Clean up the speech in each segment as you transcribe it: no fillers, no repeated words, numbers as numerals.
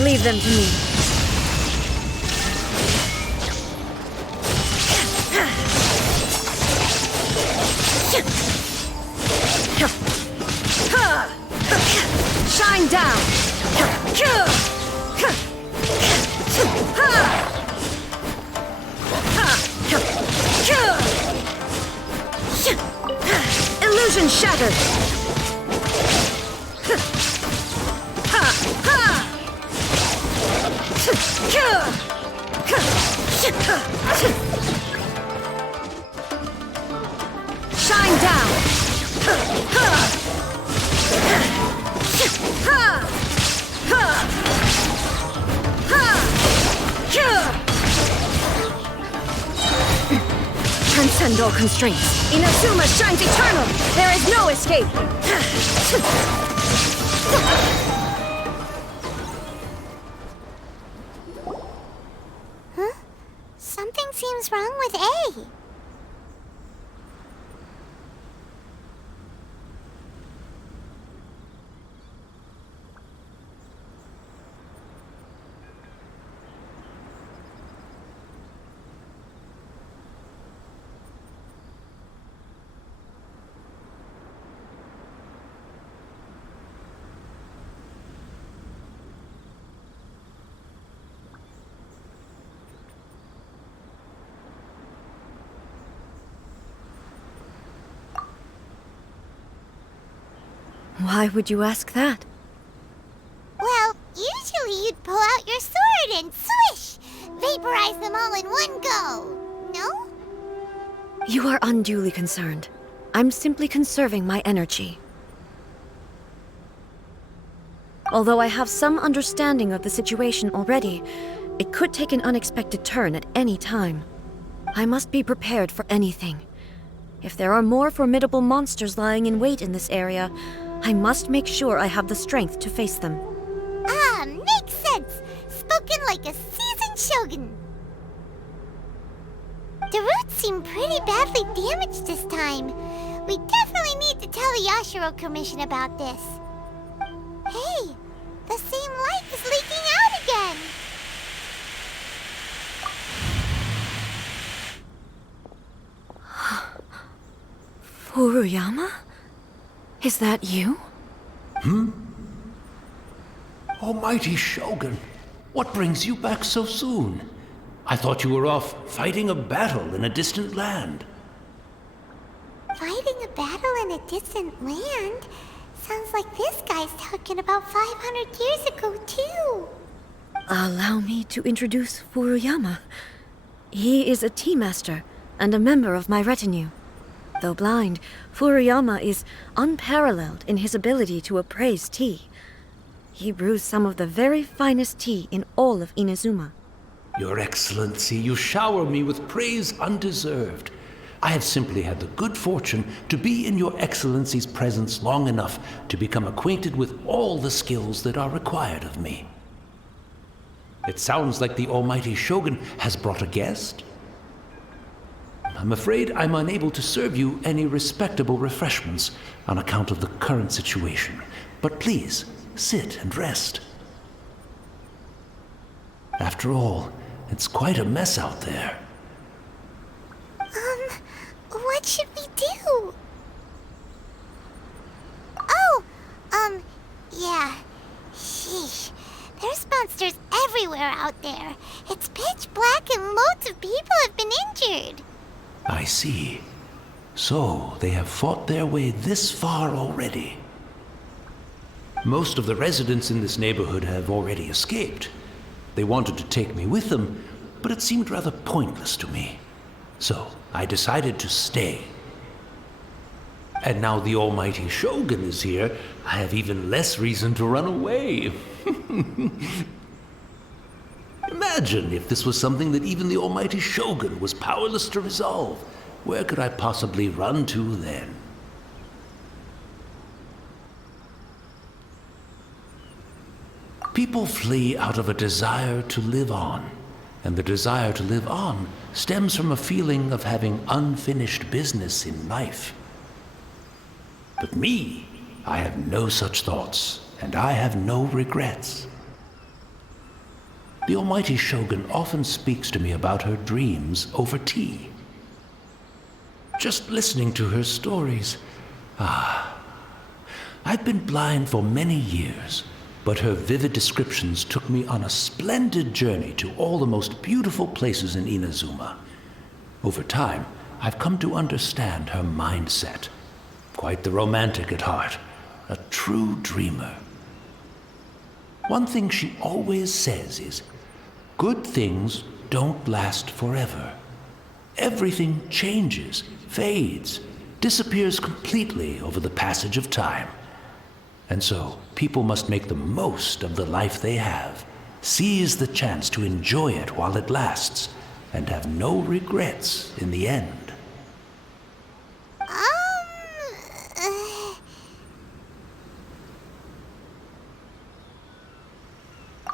Leave them to me. Shine down! Illusion shattered! Shine down! Transcend all constraints. Inazuma shines eternal! There is no escape! Huh? Something seems wrong with A. Why would you ask that? Well, usually you'd pull out your sword and swish! Vaporize them all in one go! No? You are unduly concerned. I'm simply conserving my energy. Although I have some understanding of the situation already, it could take an unexpected turn at any time. I must be prepared for anything. If there are more formidable monsters lying in wait in this area, I must make sure I have the strength to face them. Ah, makes sense! Spoken like a seasoned shogun! The roots seem pretty badly damaged this time. We definitely need to tell the Yashiro Commission about this. Hey, the same light is leaking out again! Furuyama? Is that you? Almighty Shogun, what brings you back so soon? I thought you were off fighting a battle in a distant land. Fighting a battle in a distant land? Sounds like this guy's talking about 500 years ago, too. Allow me to introduce Furuyama. He is a tea master and a member of my retinue. Though blind, Furuyama is unparalleled in his ability to appraise tea. He brews some of the very finest tea in all of Inazuma. Your Excellency, you shower me with praise undeserved. I have simply had the good fortune to be in Your Excellency's presence long enough to become acquainted with all the skills that are required of me. It sounds like the Almighty Shogun has brought a guest. I'm afraid I'm unable to serve you any respectable refreshments on account of the current situation. But please, sit and rest. After all, it's quite a mess out there. What should we do? Oh, yeah. Sheesh. There's monsters everywhere out there. It's pitch black and loads of people have been injured. I see. So, they have fought their way this far already. Most of the residents in this neighborhood have already escaped. They wanted to take me with them, but it seemed rather pointless to me. So, I decided to stay. And now the Almighty Shogun is here, I have even less reason to run away. Imagine if this was something that even the Almighty Shogun was powerless to resolve. Where could I possibly run to then? People flee out of a desire to live on, and the desire to live on stems from a feeling of having unfinished business in life. But me, I have no such thoughts, and I have no regrets. The almighty Shogun often speaks to me about her dreams over tea. Just listening to her stories. I've been blind for many years, but her vivid descriptions took me on a splendid journey to all the most beautiful places in Inazuma. Over time, I've come to understand her mindset. Quite the romantic at heart, a true dreamer. One thing she always says is, good things don't last forever. Everything changes, fades, disappears completely over the passage of time. And so, people must make the most of the life they have, seize the chance to enjoy it while it lasts, and have no regrets in the end.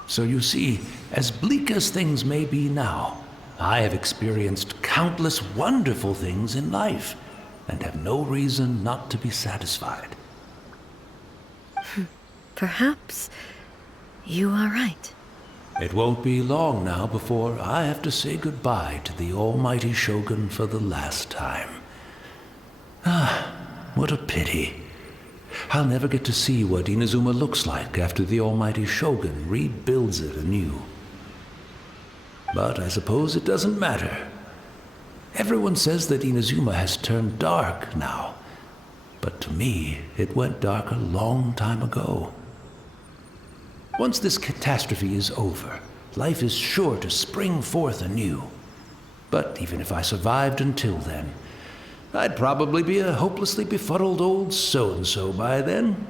So you see, as bleak as things may be now, I have experienced countless wonderful things in life, and have no reason not to be satisfied. Perhaps you are right. It won't be long now before I have to say goodbye to the almighty Shogun for the last time. What a pity. I'll never get to see what Inazuma looks like after the almighty Shogun rebuilds it anew. But I suppose it doesn't matter. Everyone says that Inazuma has turned dark now, but to me, it went dark a long time ago. Once this catastrophe is over, life is sure to spring forth anew. But even if I survived until then, I'd probably be a hopelessly befuddled old so-and-so by then.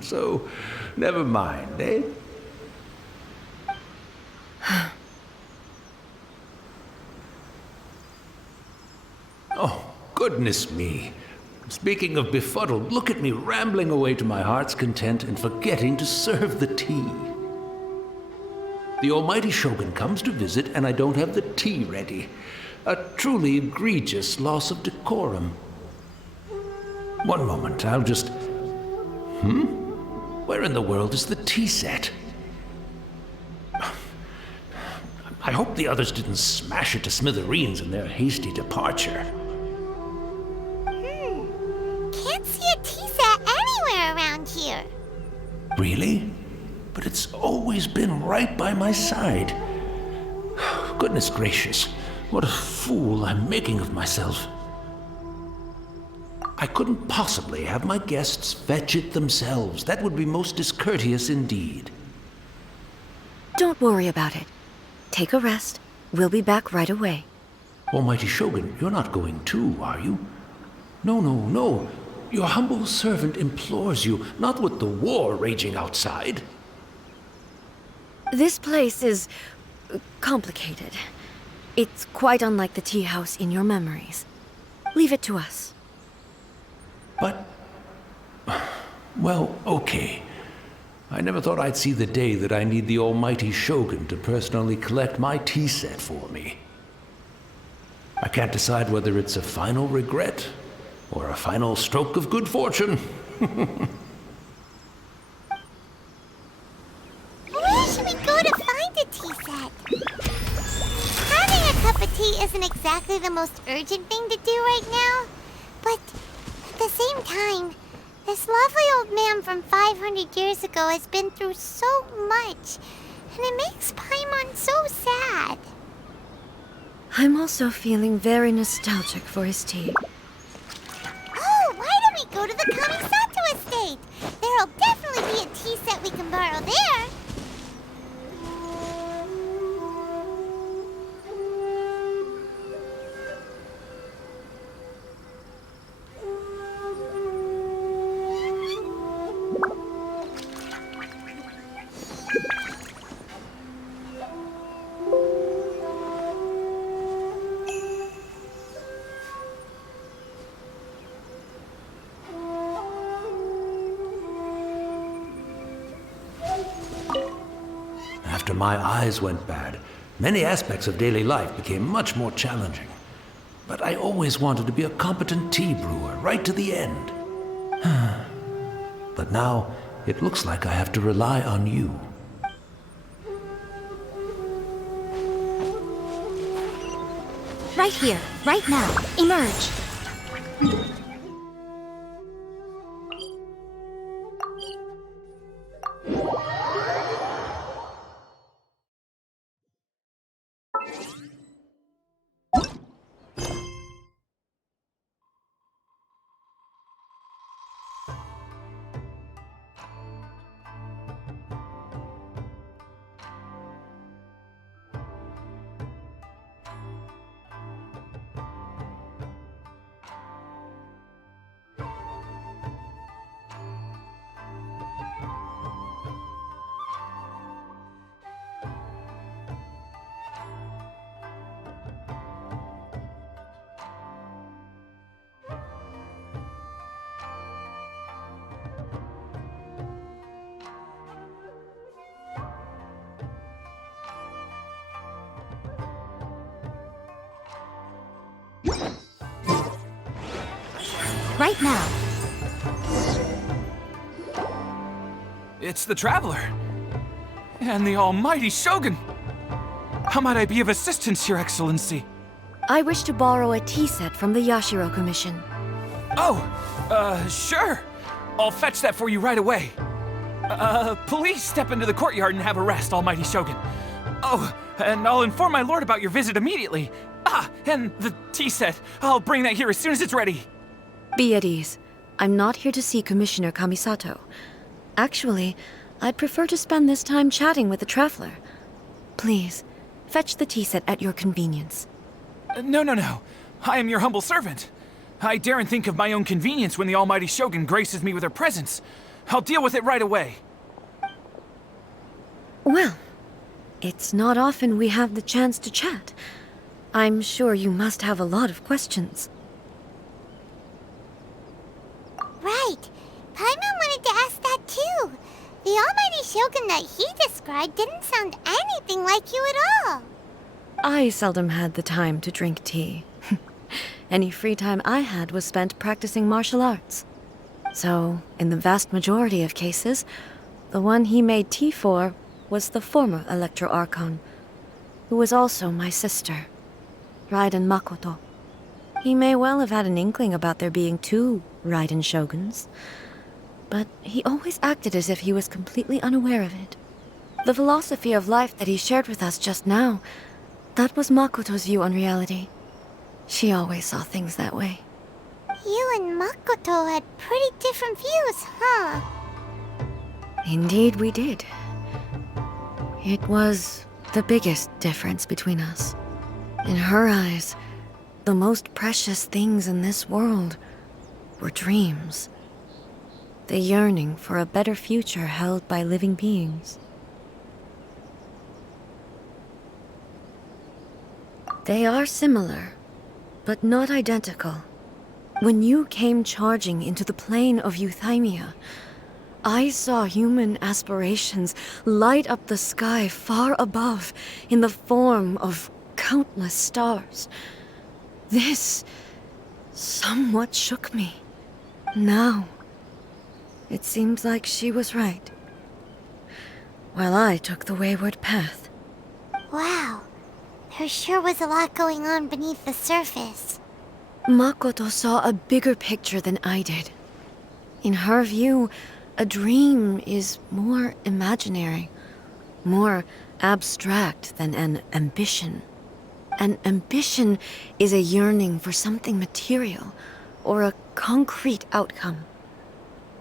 So, never mind, eh? Oh, goodness me. Speaking of befuddled, look at me rambling away to my heart's content and forgetting to serve the tea. The almighty Shogun comes to visit and I don't have the tea ready. A truly egregious loss of decorum. One moment, I'll just... Where in the world is the tea set? I hope the others didn't smash it to smithereens in their hasty departure. Can't see a tea set anywhere around here. Really? But it's always been right by my side. Goodness gracious, what a fool I'm making of myself. I couldn't possibly have my guests fetch it themselves. That would be most discourteous indeed. Don't worry about it. Take a rest. We'll be back right away. Almighty Shogun, you're not going too, are you? No. Your humble servant implores you, not with the war raging outside. This place is complicated. It's quite unlike the tea house in your memories. Leave it to us. But... well, okay. I never thought I'd see the day that I need the almighty Shogun to personally collect my tea set for me. I can't decide whether it's a final regret or a final stroke of good fortune. Where should we go to find a tea set? Having a cup of tea isn't exactly the most urgent thing to do right now, but at the same time, this lovely old man from 500 years ago has been through so much, and it makes Paimon so sad. I'm also feeling very nostalgic for his tea. Oh, why don't we go to the Kamisato estate? There'll definitely be a tea set we can borrow there. After my eyes went bad, many aspects of daily life became much more challenging. But I always wanted to be a competent tea brewer right to the end. But now, it looks like I have to rely on you. Right here, right now. Emerge. Right now. It's the Traveler. And the almighty Shogun. How might I be of assistance, Your Excellency? I wish to borrow a tea set from the Yashiro Commission. Oh, sure. I'll fetch that for you right away. Please step into the courtyard and have a rest, almighty Shogun. Oh, and I'll inform my lord about your visit immediately. Ah, and the tea set. I'll bring that here as soon as it's ready. Be at ease. I'm not here to see Commissioner Kamisato. Actually, I'd prefer to spend this time chatting with the Traveler. Please, fetch the tea set at your convenience. No. I am your humble servant. I daren't think of my own convenience when the almighty Shogun graces me with her presence. I'll deal with it right away. Well, it's not often we have the chance to chat. I'm sure you must have a lot of questions. Right. Paimon wanted to ask that too. The almighty Shogun that he described didn't sound anything like you at all. I seldom had the time to drink tea. Any free time I had was spent practicing martial arts. So, in the vast majority of cases, the one he made tea for was the former Electro Archon, who was also my sister, Raiden Makoto. He may well have had an inkling about there being two Raiden Shoguns, but he always acted as if he was completely unaware of it. The philosophy of life that he shared with us just now, that was Makoto's view on reality. She always saw things that way. You and Makoto had pretty different views, huh? Indeed we did. It was the biggest difference between us. In her eyes, the most precious things in this world were dreams. The yearning for a better future held by living beings. They are similar, but not identical. When you came charging into the plane of Euthymia, I saw human aspirations light up the sky far above in the form of countless stars. This somewhat shook me. Now, it seems like she was right, while I took the wayward path. Wow. There sure was a lot going on beneath the surface. Makoto saw a bigger picture than I did. In her view, a dream is more imaginary, more abstract than an ambition. An ambition is a yearning for something material or a concrete outcome.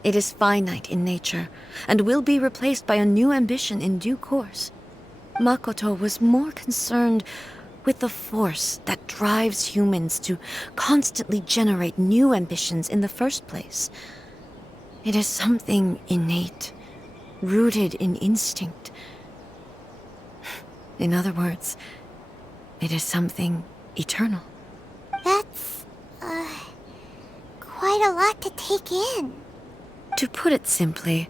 It is finite in nature and will be replaced by a new ambition in due course. Makoto was more concerned with the force that drives humans to constantly generate new ambitions in the first place. It is something innate, rooted in instinct. In other words, it is something eternal. That's, quite a lot to take in. To put it simply,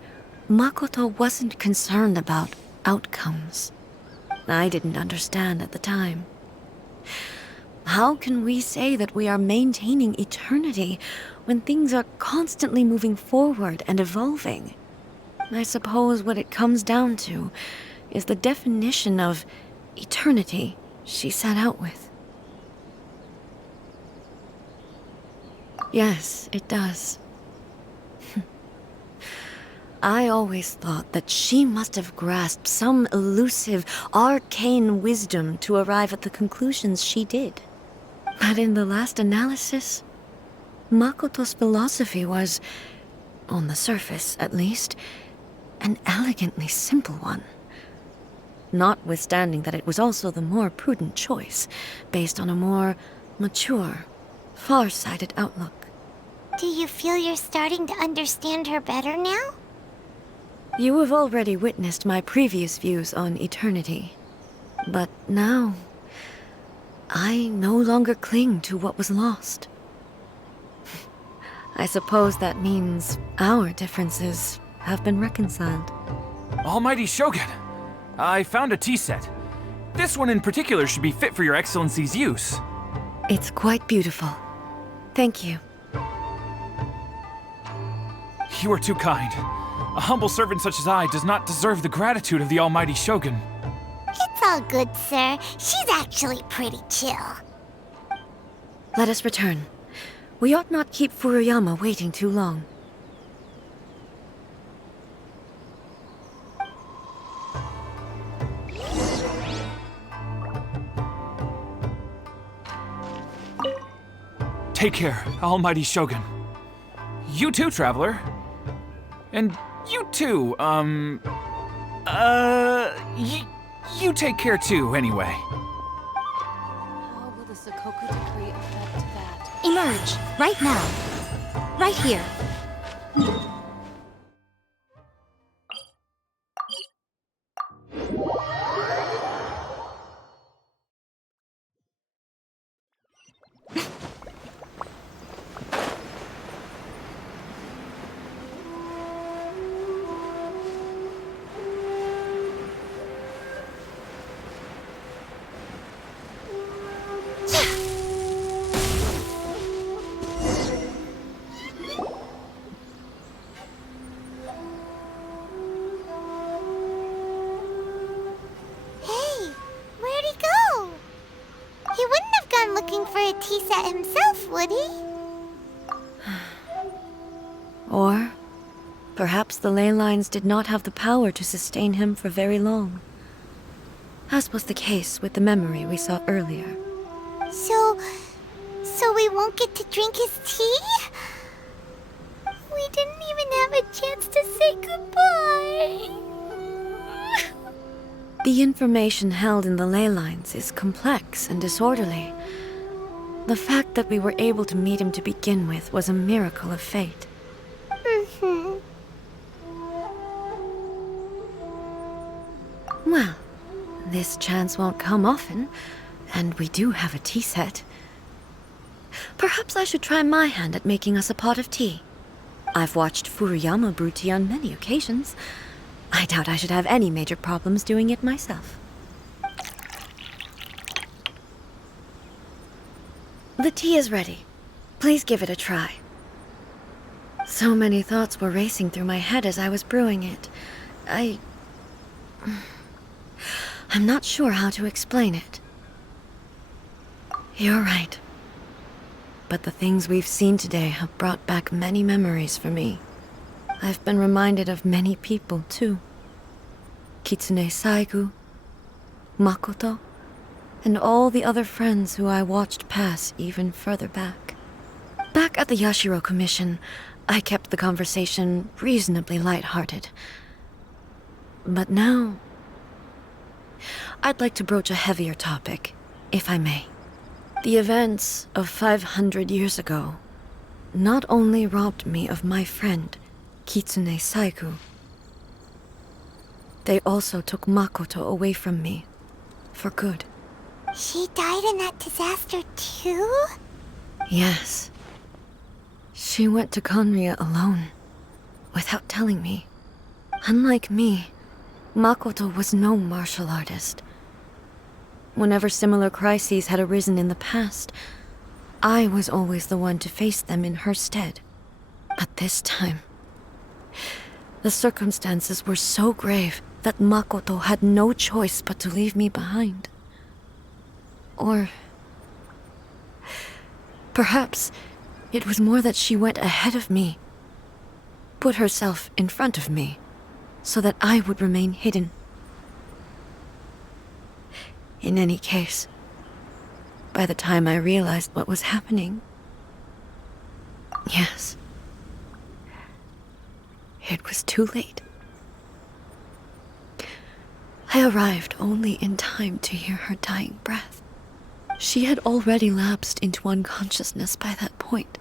Makoto wasn't concerned about outcomes. I didn't understand at the time. How can we say that we are maintaining eternity when things are constantly moving forward and evolving? I suppose what it comes down to is the definition of eternity she set out with. Yes, it does. I always thought that she must have grasped some elusive, arcane wisdom to arrive at the conclusions she did. But in the last analysis, Makoto's philosophy was, on the surface at least, an elegantly simple one. Notwithstanding that it was also the more prudent choice, based on a more mature, far-sighted outlook. Do you feel you're starting to understand her better now? You have already witnessed my previous views on eternity. But now, I no longer cling to what was lost. I suppose that means our differences have been reconciled. Almighty Shogun, I found a tea set. This one in particular should be fit for your Excellency's use. It's quite beautiful. Thank you. You are too kind. A humble servant such as I does not deserve the gratitude of the Almighty Shogun. It's all good, sir. She's actually pretty chill. Let us return. We ought not keep Furuyama waiting too long. Take care, Almighty Shogun. You too, traveler. And you too, you take care too, anyway. How will the Sakoku decree affect that? Emerge, right now. Right here. Hey, where'd he go? He wouldn't have gone looking for a tea set himself, would he? Or perhaps the ley lines did not have the power to sustain him for very long, as was the case with the memory we saw earlier. So we won't get to drink his tea? We didn't even have a chance to say goodbye. The information held in the ley lines is complex and disorderly. The fact that we were able to meet him to begin with was a miracle of fate. Well, this chance won't come often, and we do have a tea set. Perhaps I should try my hand at making us a pot of tea. I've watched Furuyama brew tea on many occasions. I doubt I should have any major problems doing it myself. The tea is ready. Please give it a try. So many thoughts were racing through my head as I was brewing it. I'm not sure how to explain it. You're right. But the things we've seen today have brought back many memories for me. I've been reminded of many people, too. Kitsune Saigu, Makoto, and all the other friends who I watched pass even further back. Back at the Yashiro Commission, I kept the conversation reasonably lighthearted. But now, I'd like to broach a heavier topic, if I may. The events of 500 years ago not only robbed me of my friend, Kitsune Saigu, they also took Makoto away from me, for good. She died in that disaster too? Yes. She went to Conria alone, without telling me. Unlike me, Makoto was no martial artist. Whenever similar crises had arisen in the past, I was always the one to face them in her stead. But this time, the circumstances were so grave that Makoto had no choice but to leave me behind. Or perhaps It was more that she went ahead of me, put herself in front of me, so that I would remain hidden. In any case, by the time I realized what was happening, yes, it was too late. I arrived only in time to hear her dying breath. She had already lapsed into unconsciousness by that point,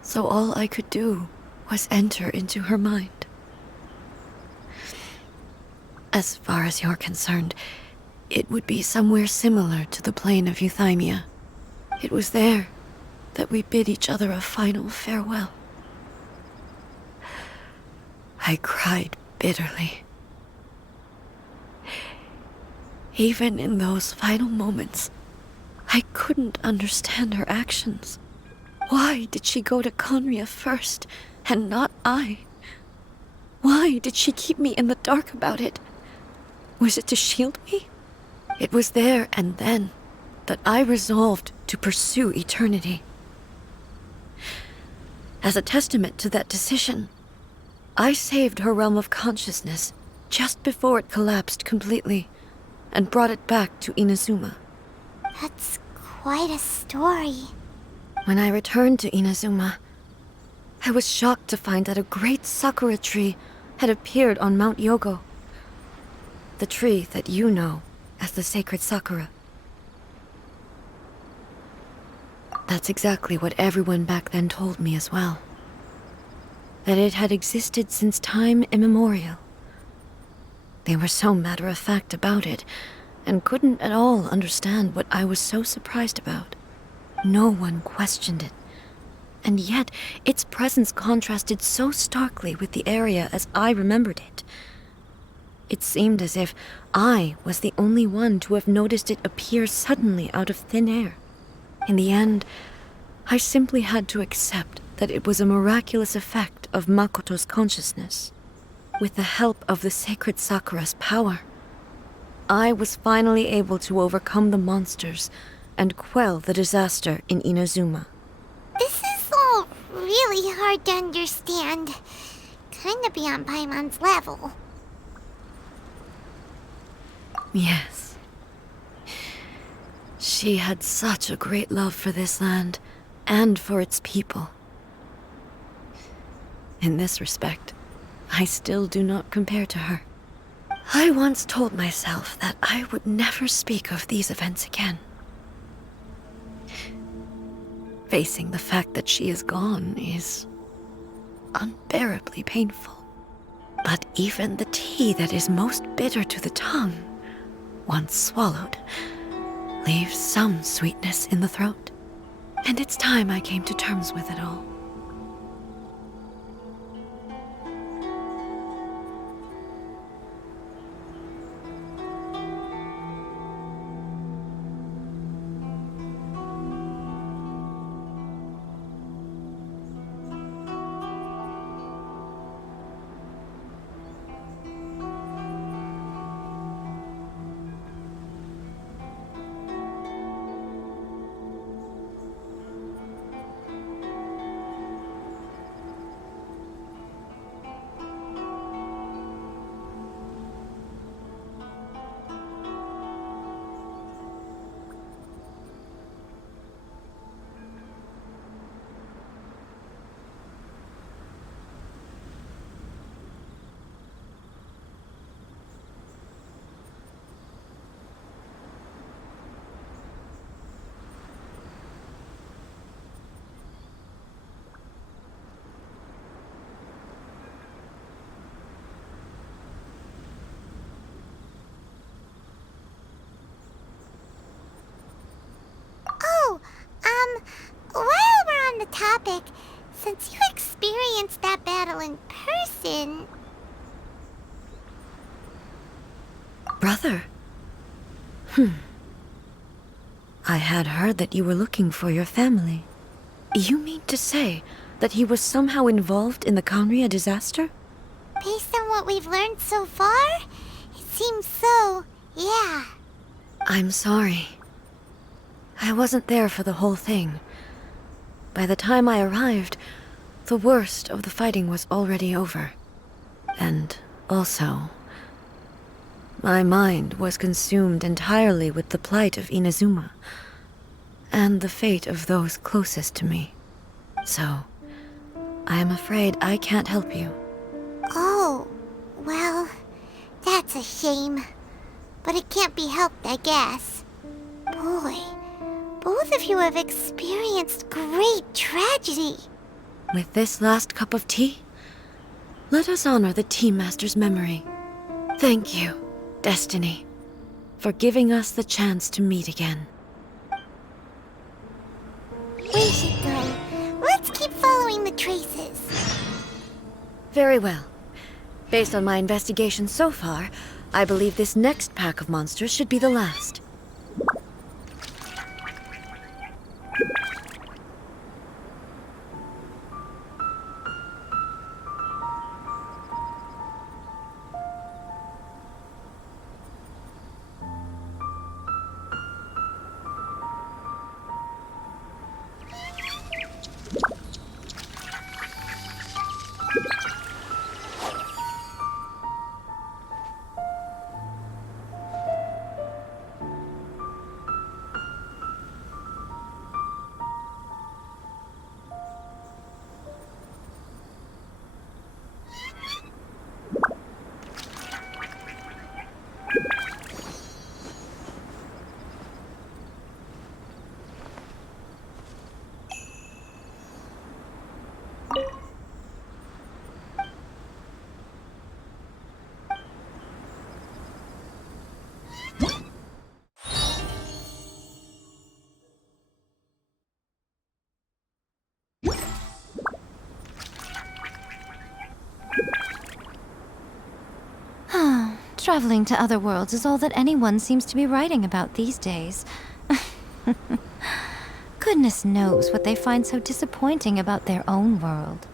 so all I could do was enter into her mind. As far as you're concerned, it would be somewhere similar to the plain of Euthymia. It was there that we bid each other a final farewell. I cried bitterly. Even in those final moments, I couldn't understand her actions. Why did she go to Conria first, and not I? Why did she keep me in the dark about it? Was it to shield me? It was there and then that I resolved to pursue eternity. As a testament to that decision, I saved her realm of consciousness just before it collapsed completely and brought it back to Inazuma. That's quite a story. When I returned to Inazuma, I was shocked to find that a great sakura tree had appeared on Mount Yogo, the tree that you know as the sacred sakura. That's exactly what everyone back then told me as well. That it had existed since time immemorial. They were so matter-of-fact about it, and couldn't at all understand what I was so surprised about. No one questioned it, and yet its presence contrasted so starkly with the area as I remembered it. It seemed as if I was the only one to have noticed it appear suddenly out of thin air. In the end, I simply had to accept that it was a miraculous effect of Makoto's consciousness. With the help of the sacred Sakura's power, I was finally able to overcome the monsters and quell the disaster in Inazuma. This is all really hard to understand. Kinda beyond Paimon's level. Yes. She had such a great love for this land and for its people. In this respect, I still do not compare to her. I once told myself that I would never speak of these events again. Facing the fact that she is gone is unbearably painful. But even the tea that is most bitter to the tongue, once swallowed, leaves some sweetness in the throat. And it's time I came to terms with it all. While we're on the topic, since you experienced that battle in person... Brother? I had heard that you were looking for your family. You mean to say that he was somehow involved in the Conria disaster? Based on what we've learned so far, it seems so, yeah. I'm sorry. I wasn't there for the whole thing. by the time I arrived, the worst of the fighting was already over. And also, my mind was consumed entirely with the plight of Inazuma and the fate of those closest to me. So, I am afraid I can't help you. Oh, well, that's a shame. But it can't be helped, I guess. Boy, both of you have experienced great tragedy. With this last cup of tea, let us honor the Tea Master's memory. Thank you, Destiny, for giving us the chance to meet again. We should go. Let's keep following the traces. Very well. Based on my investigation so far, I believe this next pack of monsters should be the last. Traveling to other worlds is all that anyone seems to be writing about these days. Goodness knows what they find so disappointing about their own world.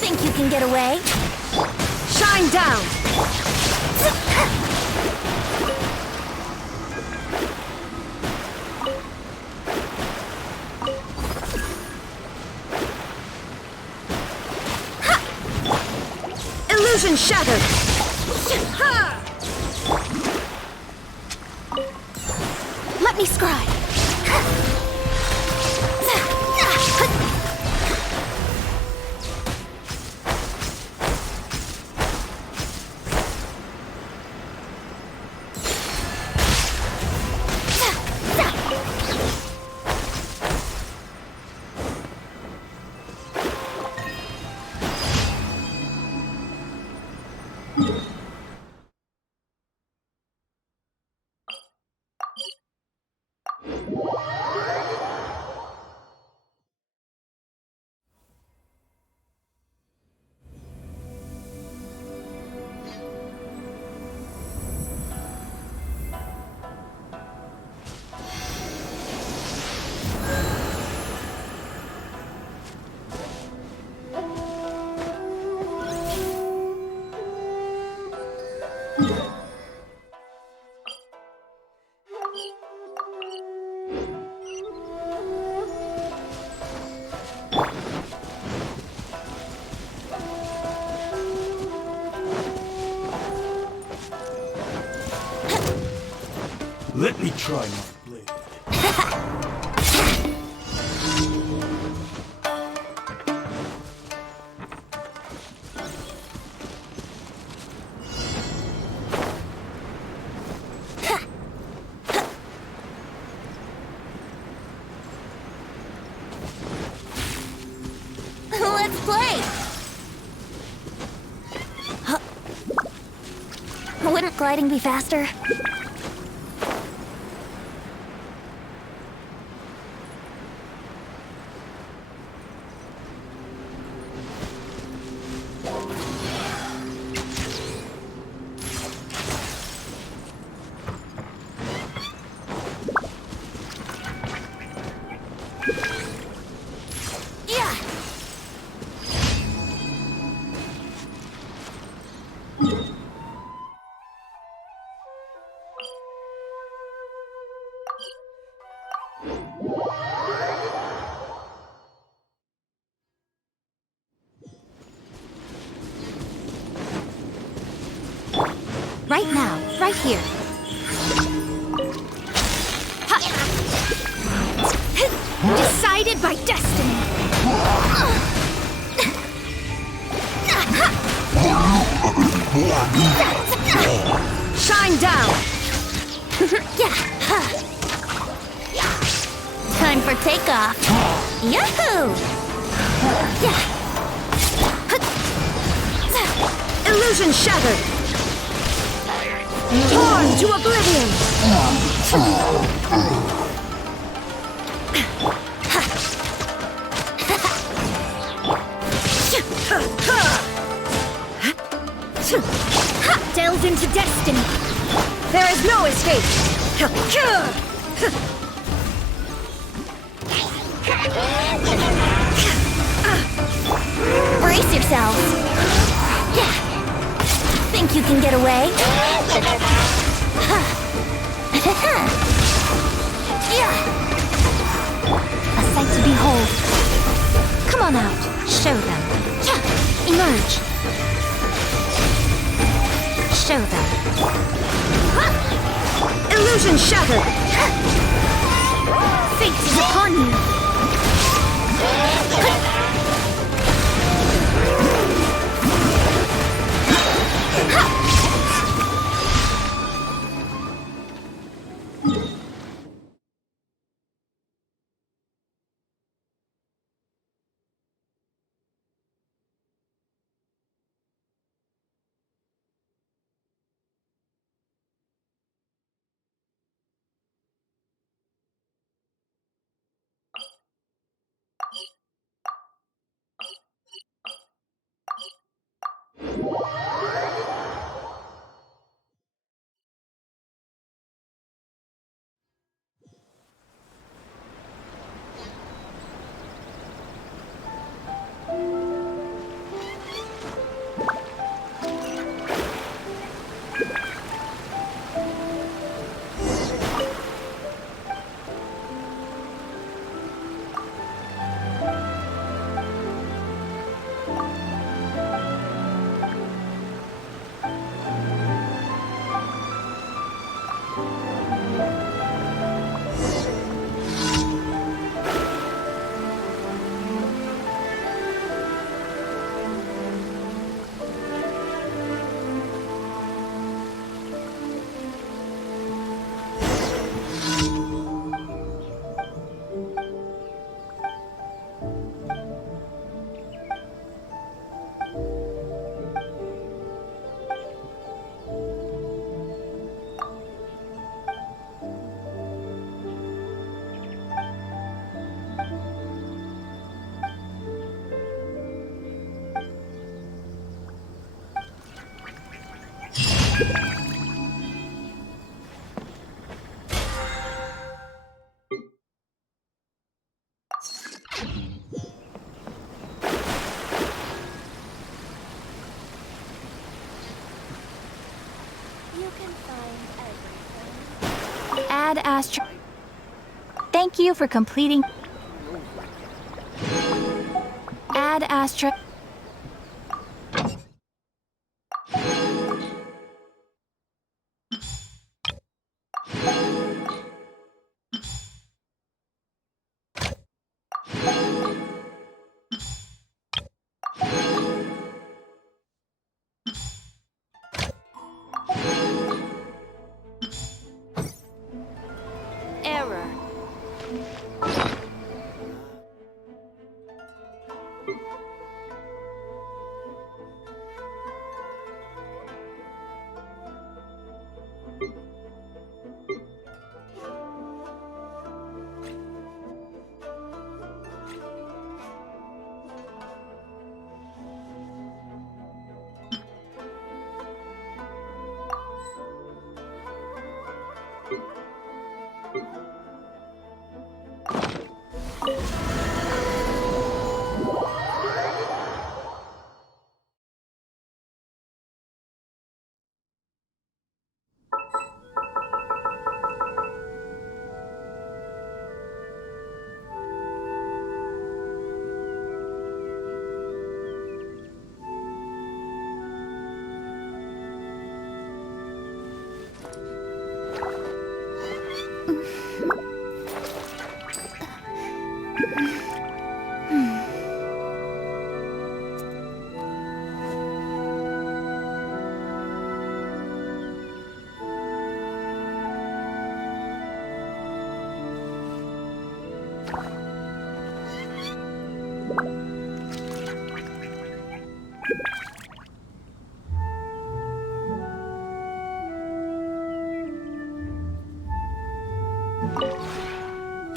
Think you can get away? Shine down! Illusion shattered! Let me scry. Let me try my blade. Let's play! Wouldn't gliding be faster? Yeah! Right now, right here. Decided by destiny! Shine down! Time for takeoff! Yahoo! Illusion shattered! Torn to oblivion! Delve into destiny! There is no escape! Brace yourselves! Think you can get away? A sight to behold. Come on out. Show them. Emerge. Show them. Illusion shattered! Fate is upon you! Add Astro. Thank you for completing. Add Astro.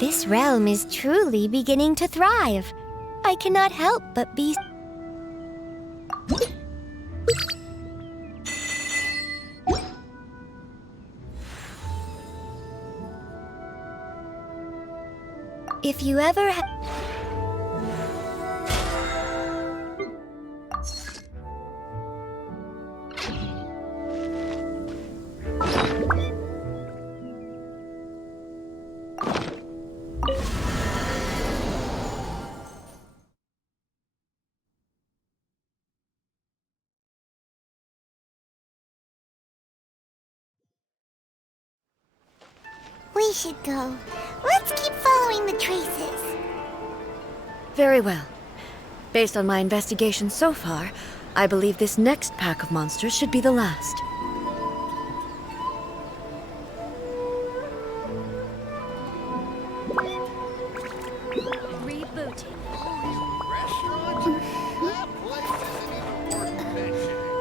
This realm is truly beginning to thrive. I cannot help but be... If you ever We should go. Let's keep following the traces. Very well. Based on my investigation so far, I believe this next pack of monsters should be the last. Rebooting. That place isn't even worth mentioning.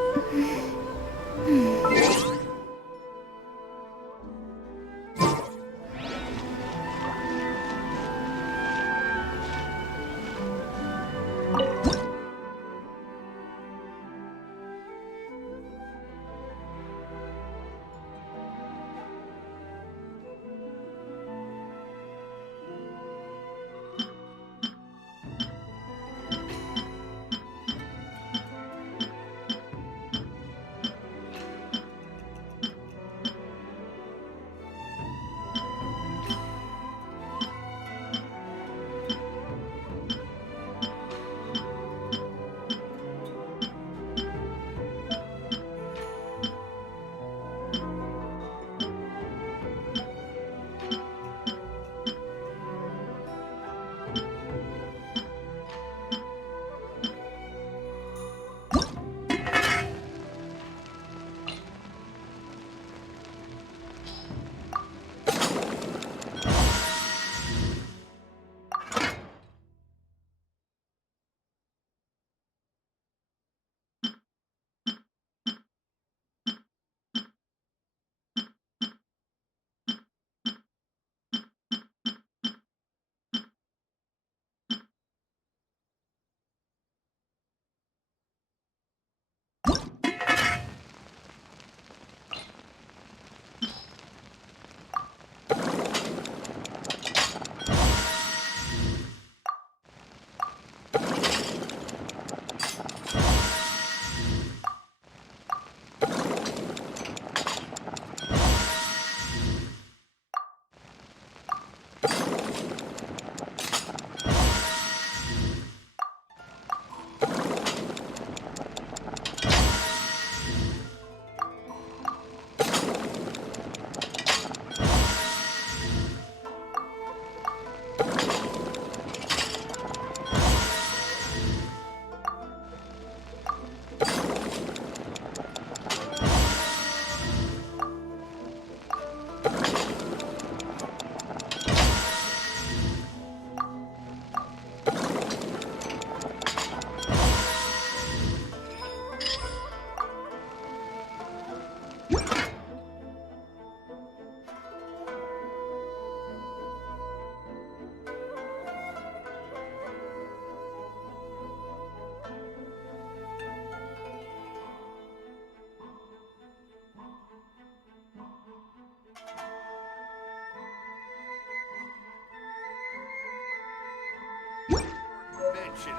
mentioning.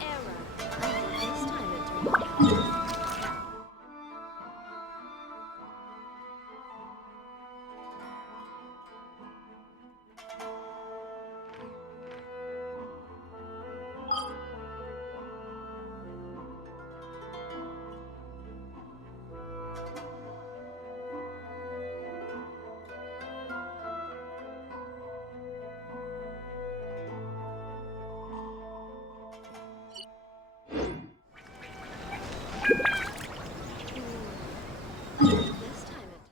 Error. This time it turned out. This time it.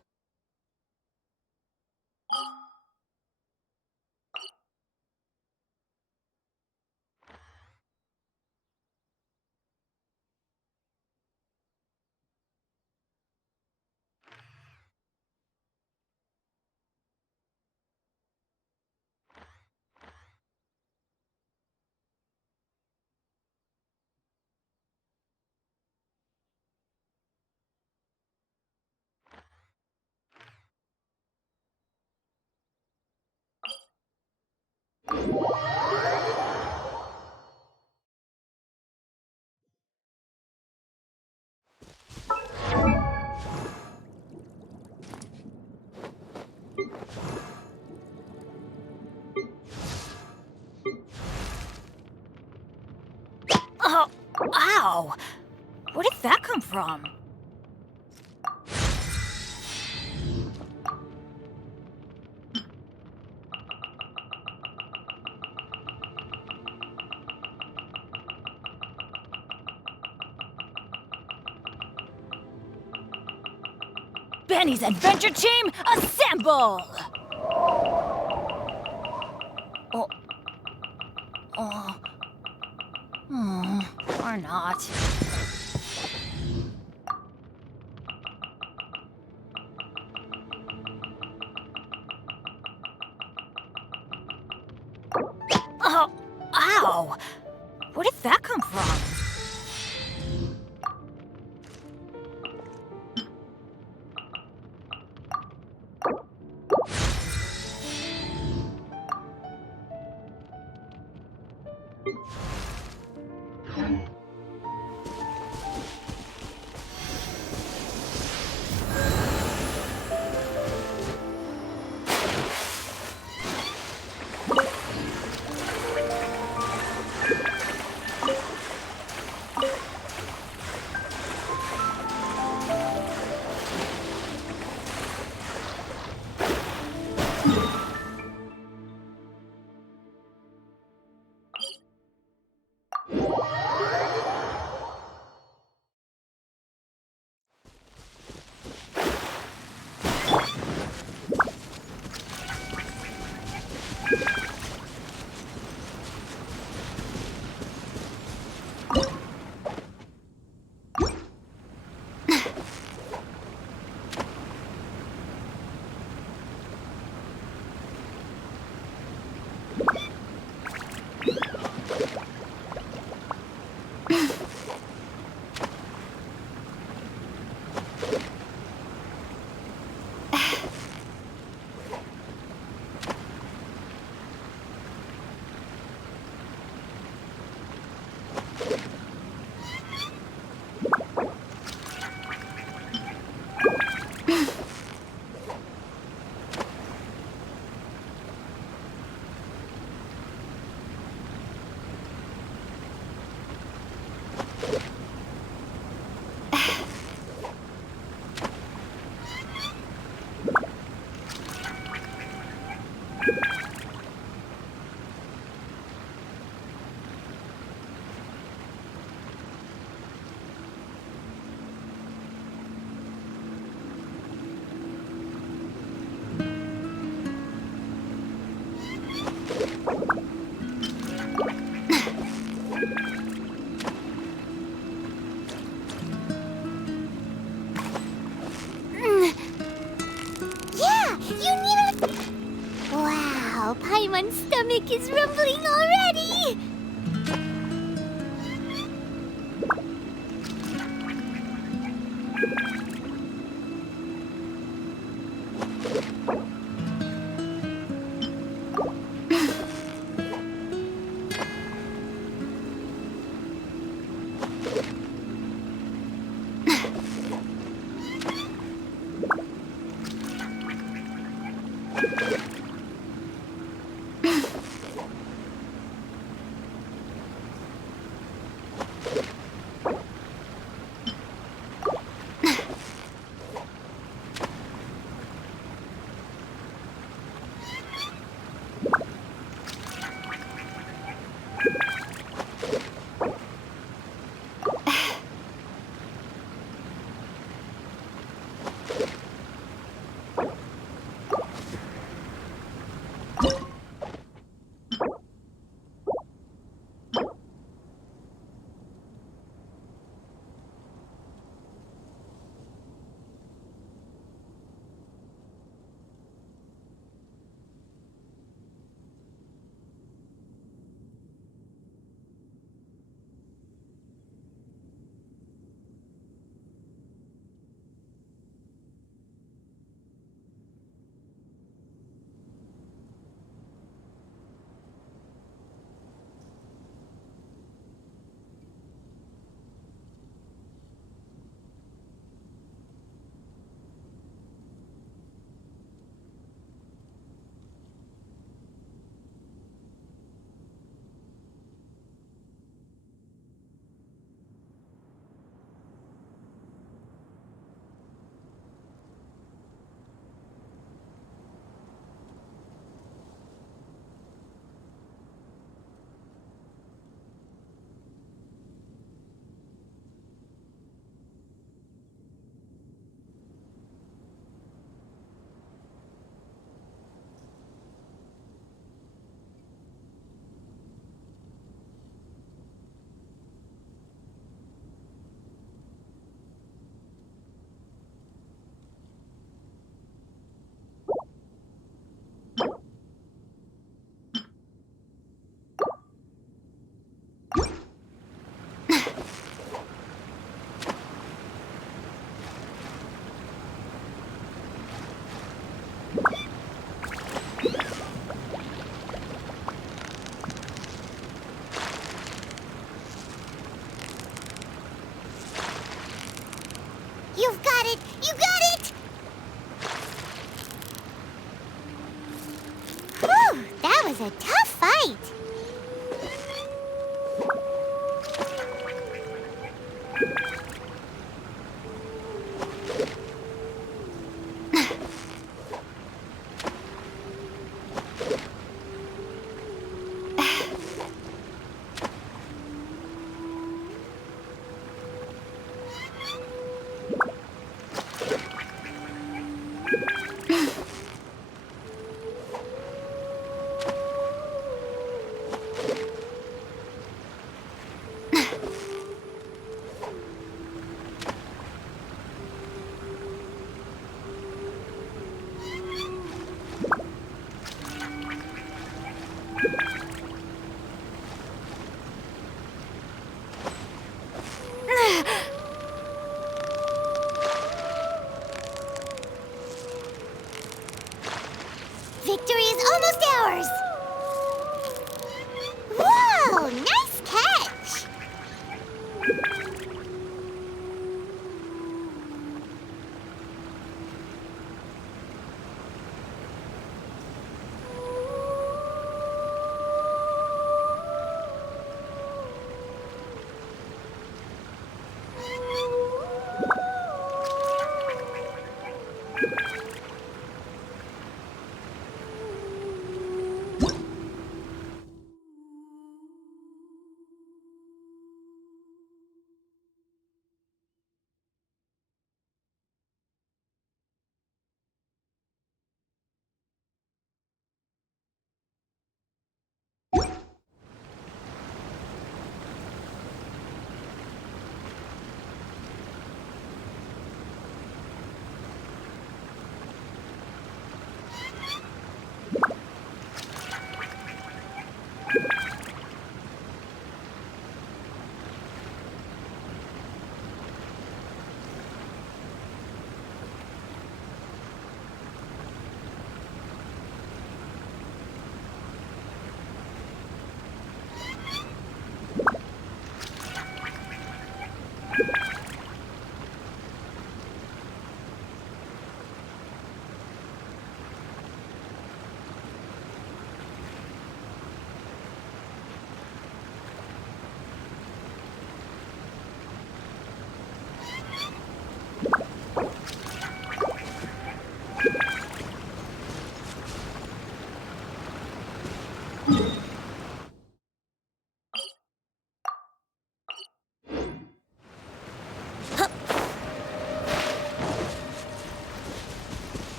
Oh, ow! Where did that come from? Benny's adventure team, assemble! Oh. Oh. Or not. Oh, ow! Where did that come from? Paimon's stomach is rumbling already! You've got it! You got it! Whew, that was a tough fight. Victory is almost ours! Whoa! Nice catch!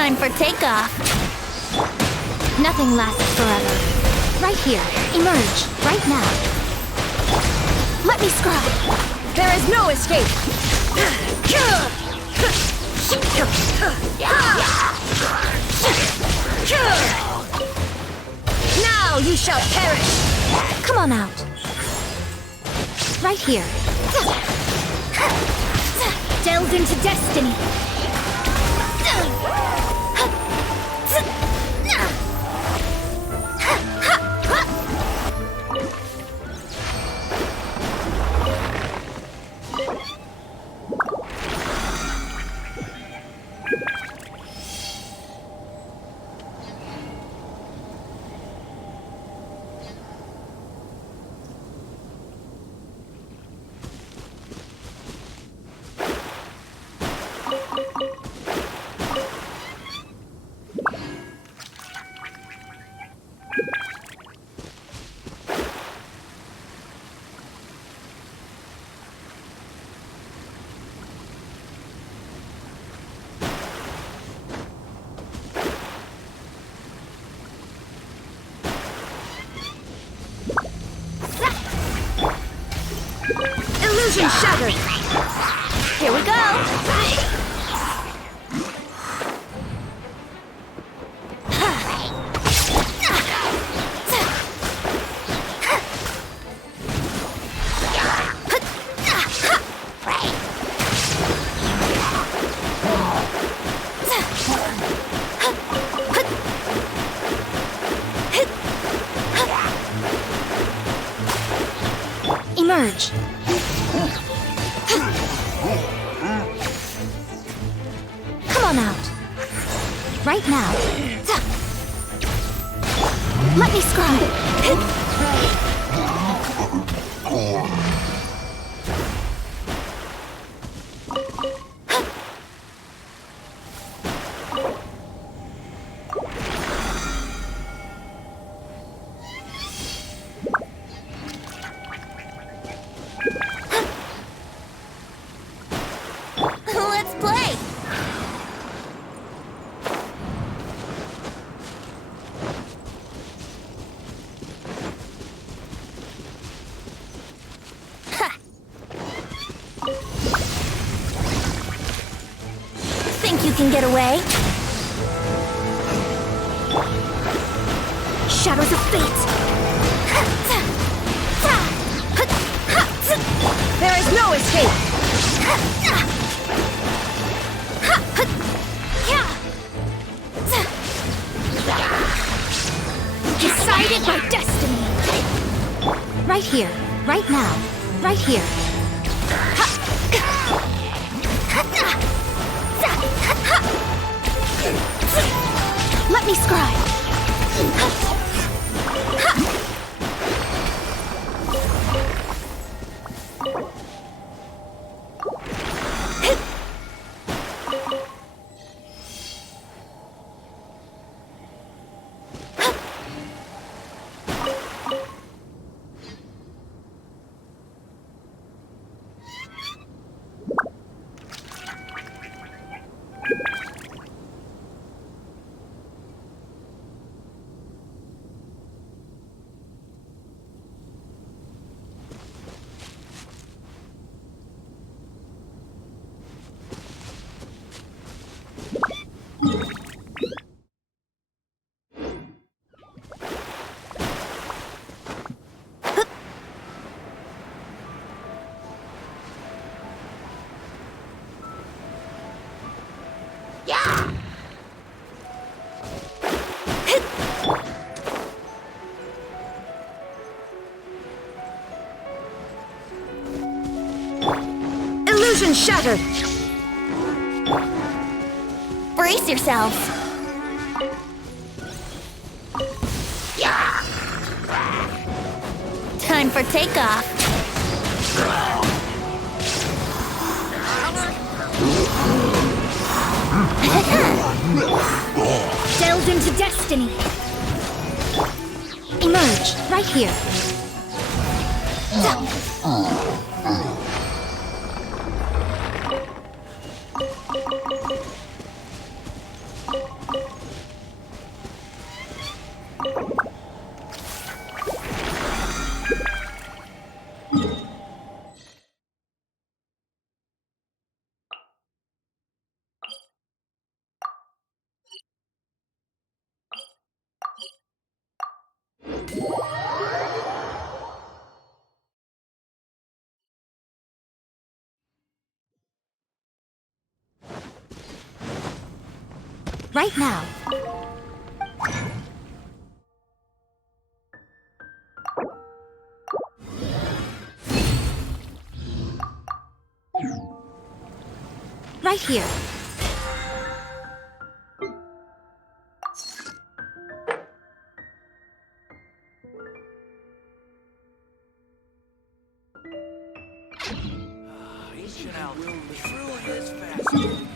Time for takeoff. Nothing lasts forever. Right here. Emerge. Right now. Let me scry. There is no escape! Now you shall perish! Come on out. Right here. Delve into destiny. Illusion shattered! Here we go. Emerge. Come on out. Right now. Let me scry. Let's play. Think you can get away? Shadows of fate. There is no escape! Decided by destiny. Right here, right now, right here. Let me scry. Illusion shattered! Brace yourselves. Time for takeoff. Delve into destiny. Emerge right here. right now. Right here. Ancient alchemy truly is fascinating.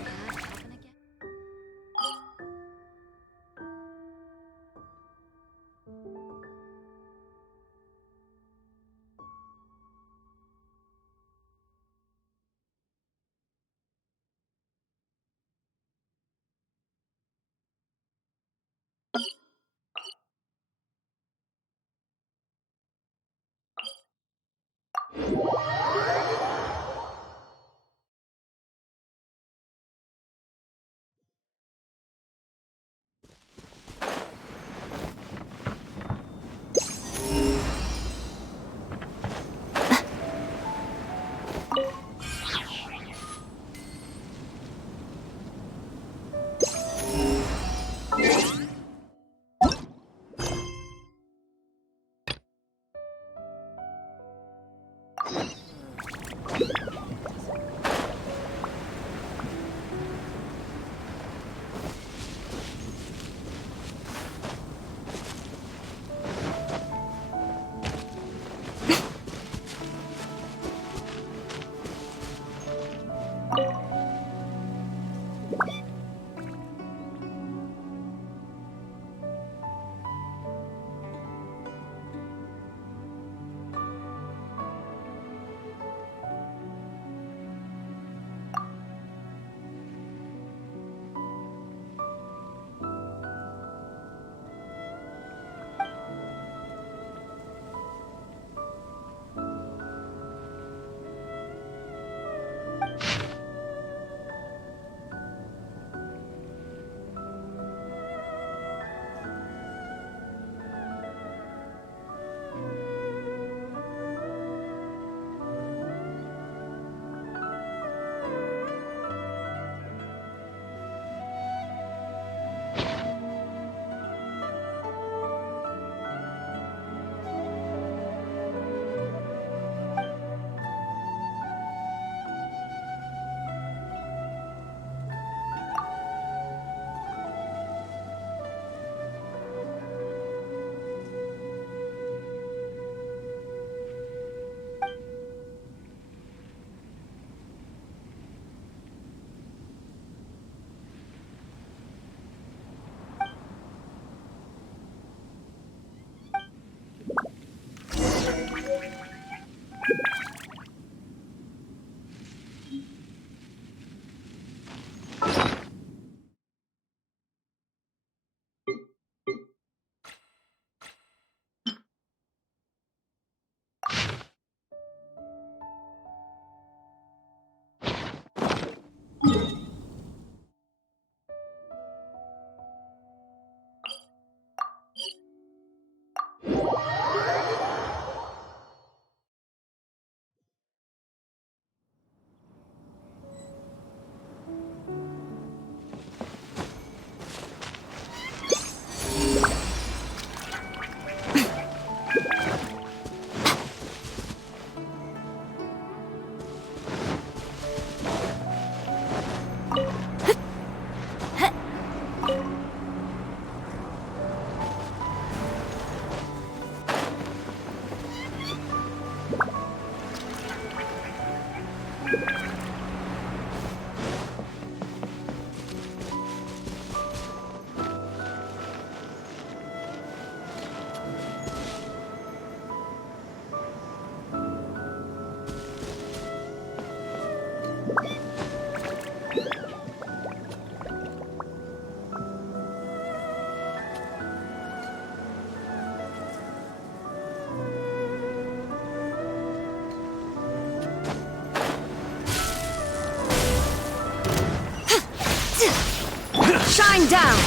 Shine down!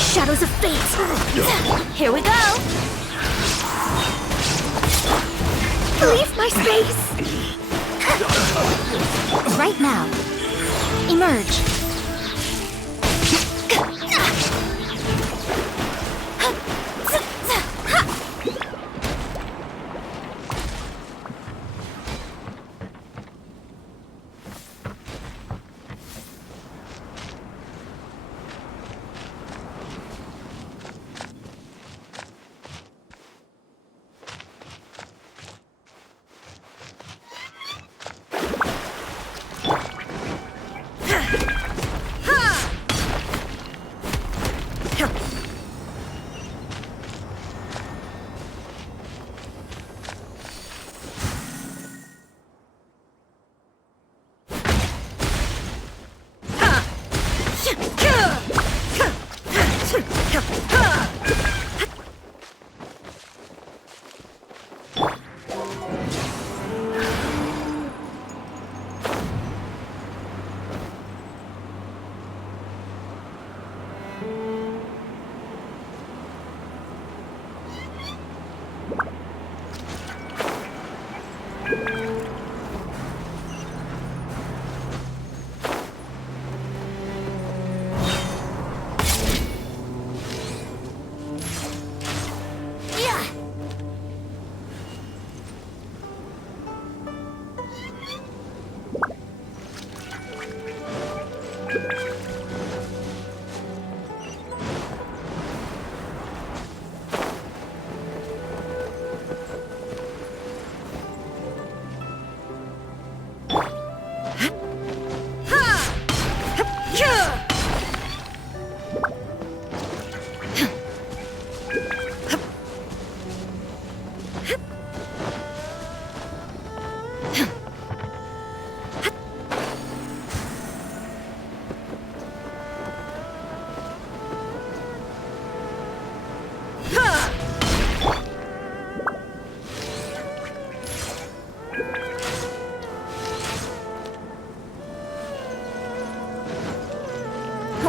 Shadows of fate! Here we go! Leave my space! Right now. Emerge.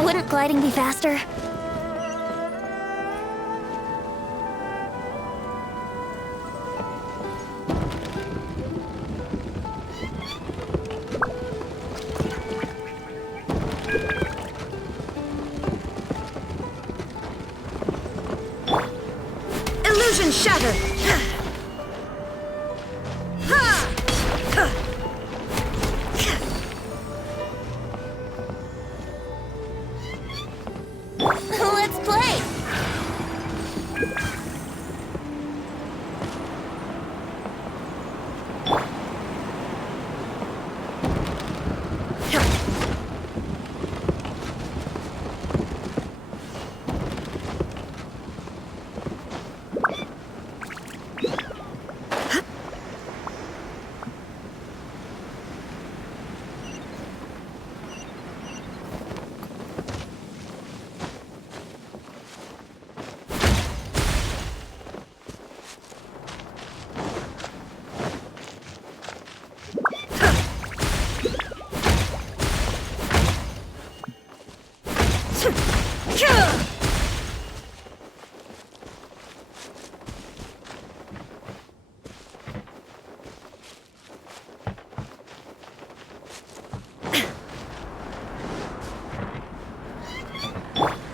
Wouldn't gliding be faster? Illusion shattered! Let's play!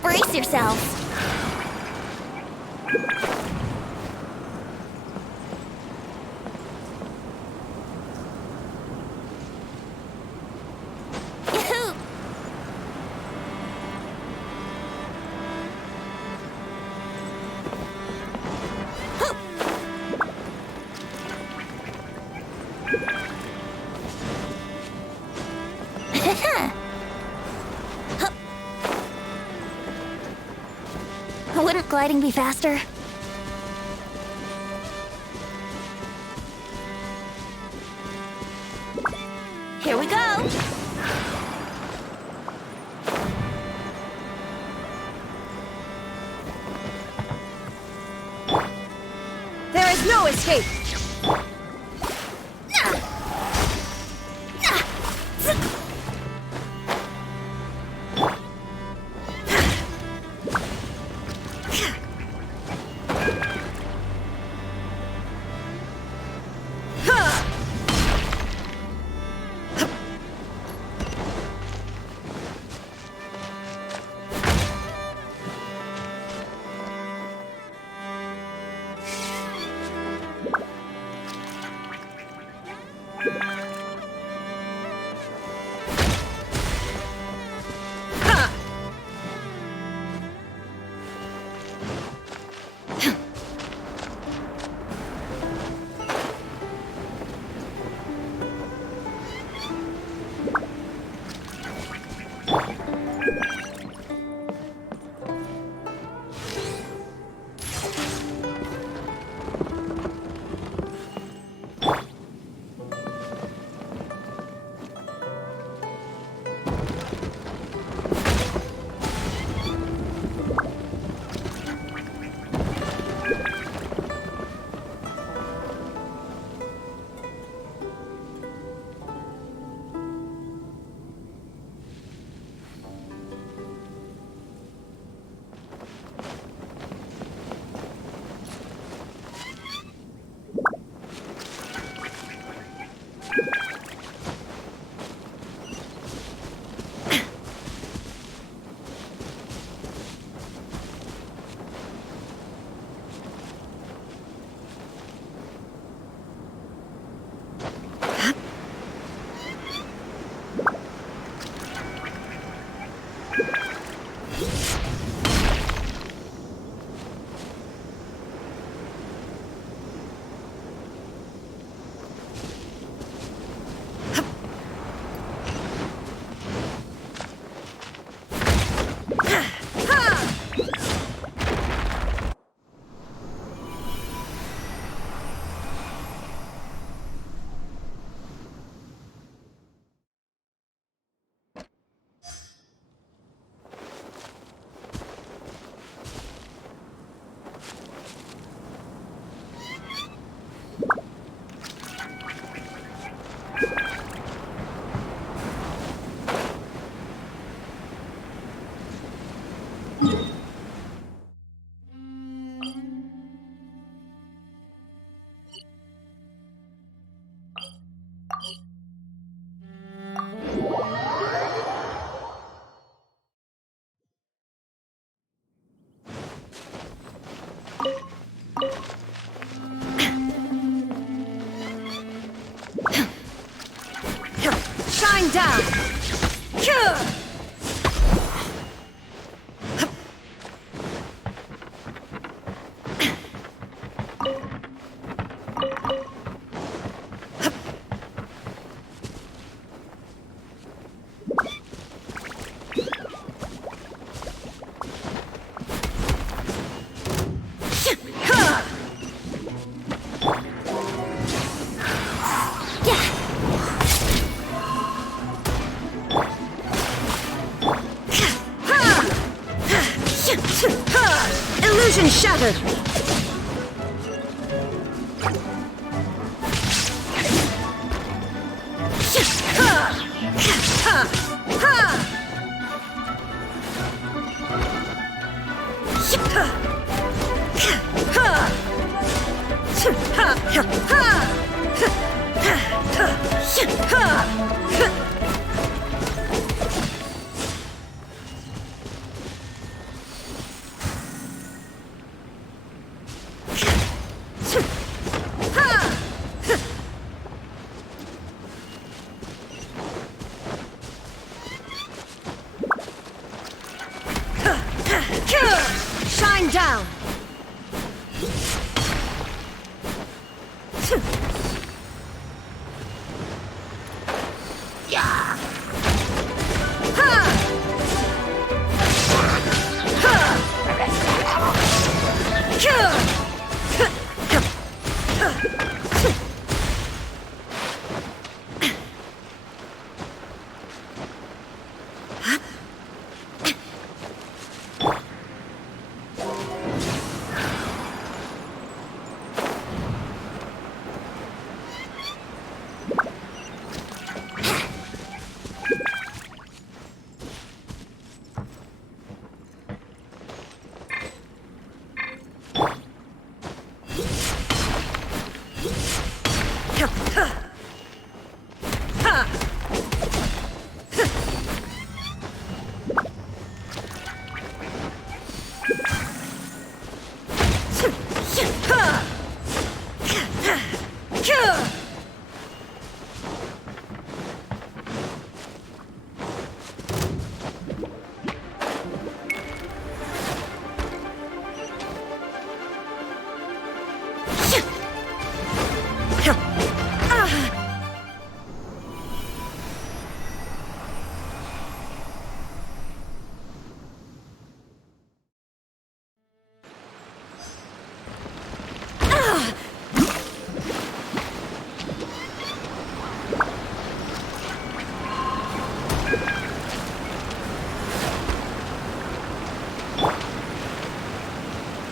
Brace yourselves! Wouldn't gliding be faster? Here we go! There is no escape! Illusion shattered! Shine down!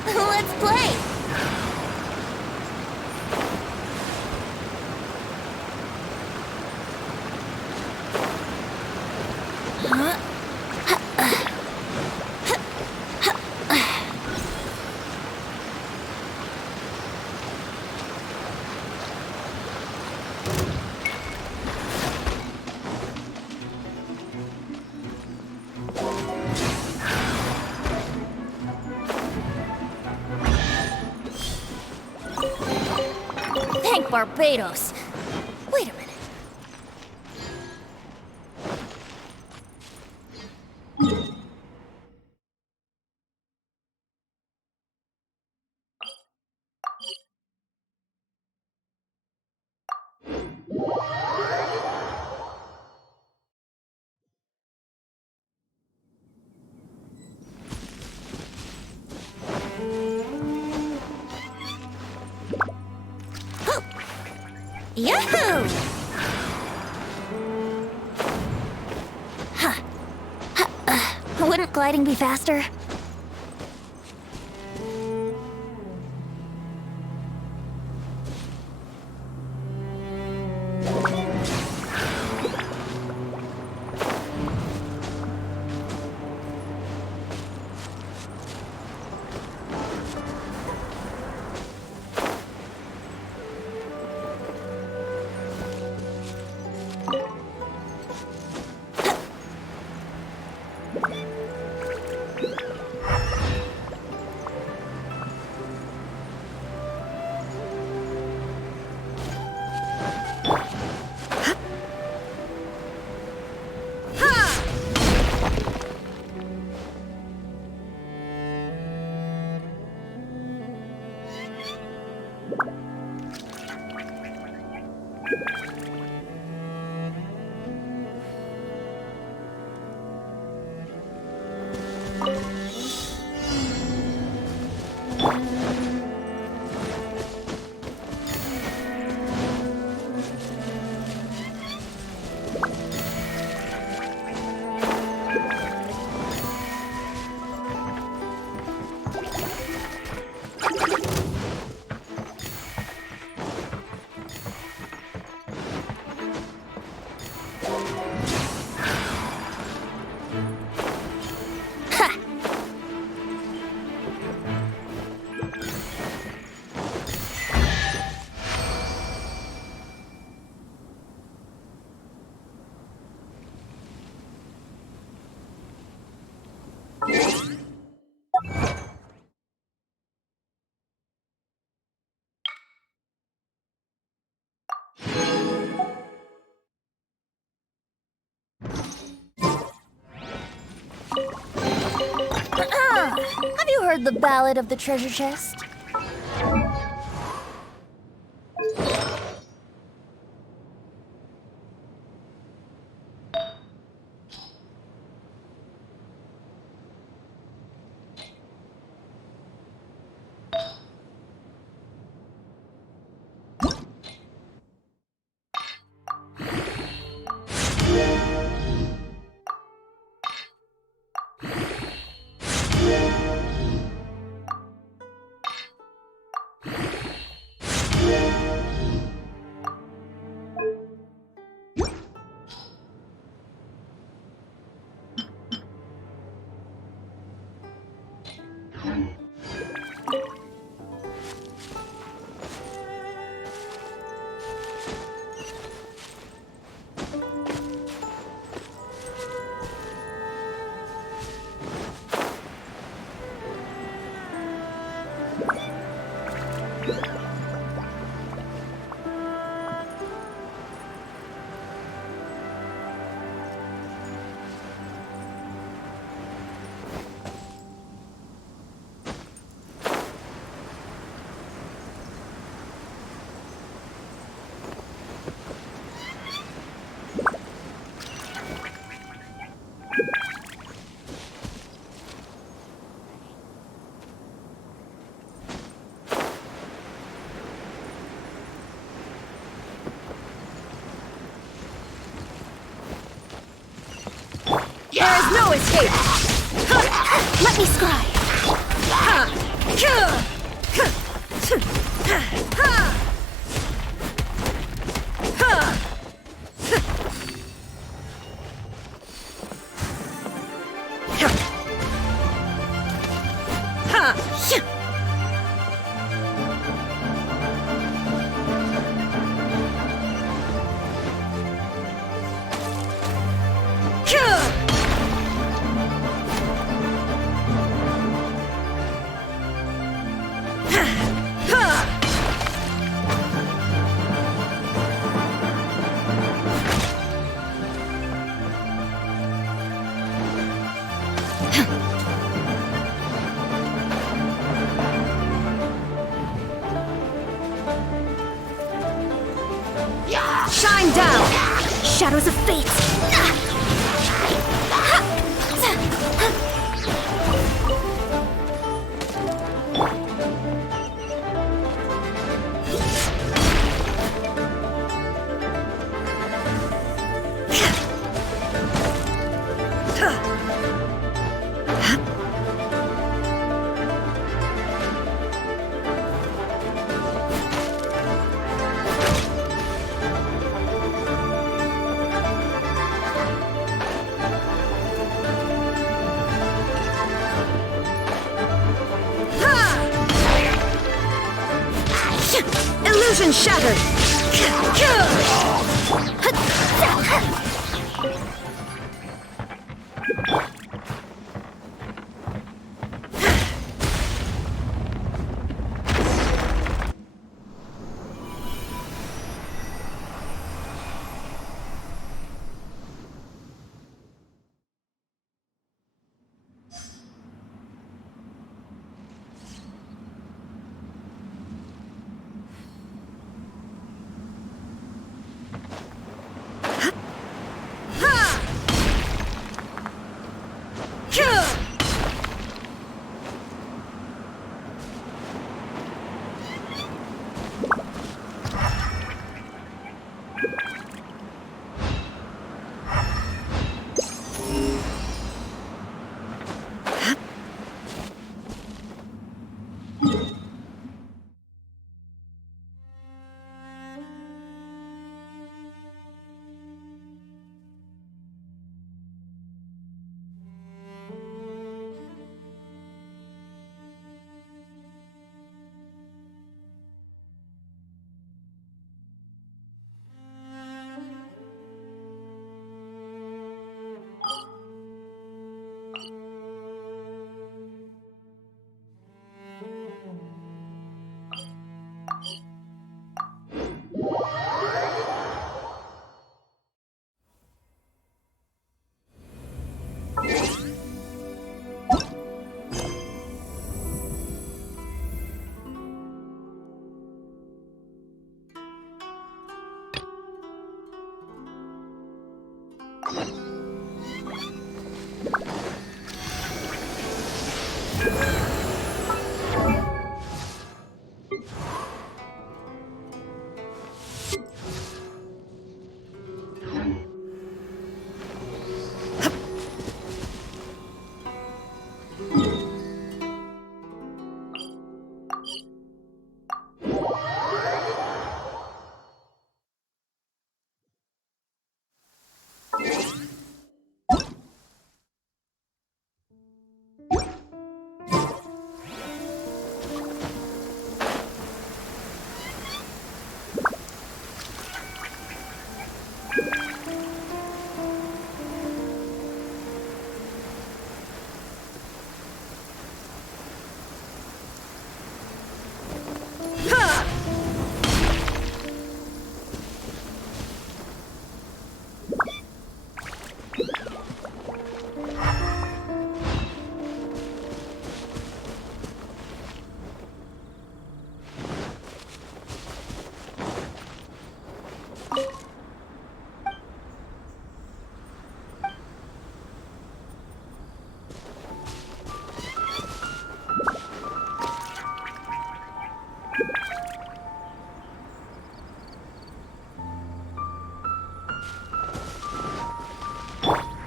Let's play! Thank Barbados. Wait a minute. Yahoo! Huh. Wouldn't gliding be faster? Have you heard the Ballad of the Treasure Chest? There is no escape! Let me scry! Shine down! Shadows of fate! Illusion shattered!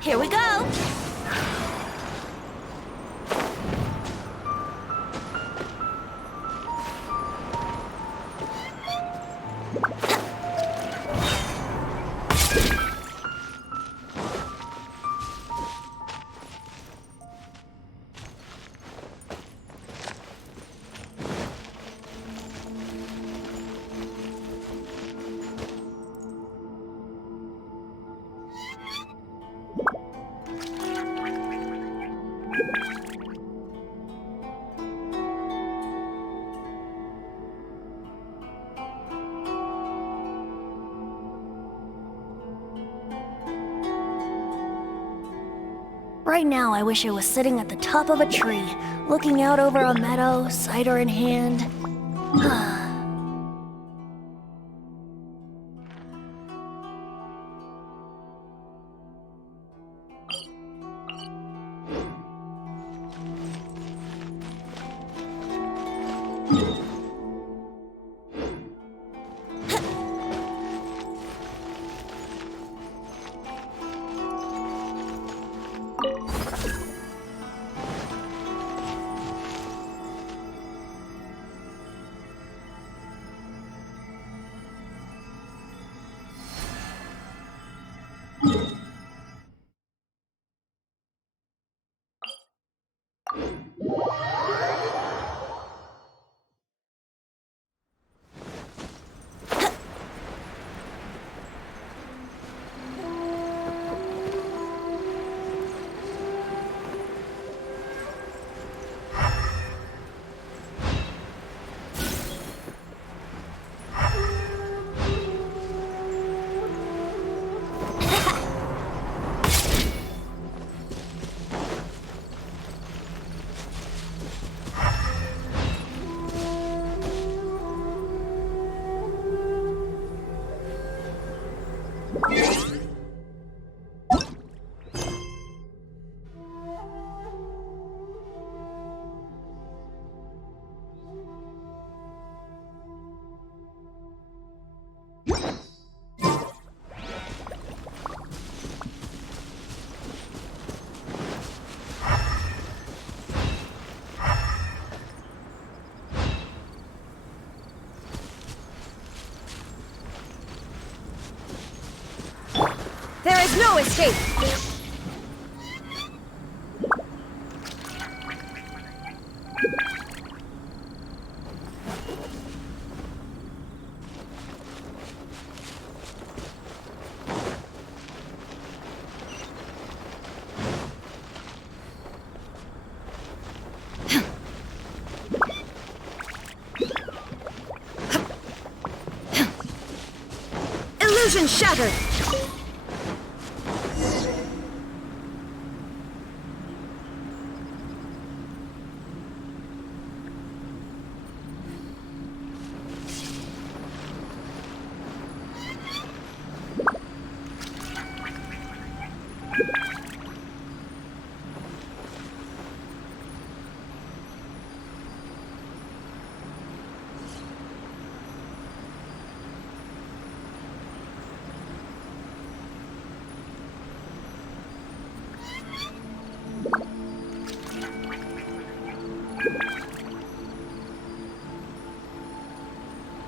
Here we go! Right now, I wish I was sitting at the top of a tree, looking out over a meadow, cider in hand. There is no escape! Illusion shattered!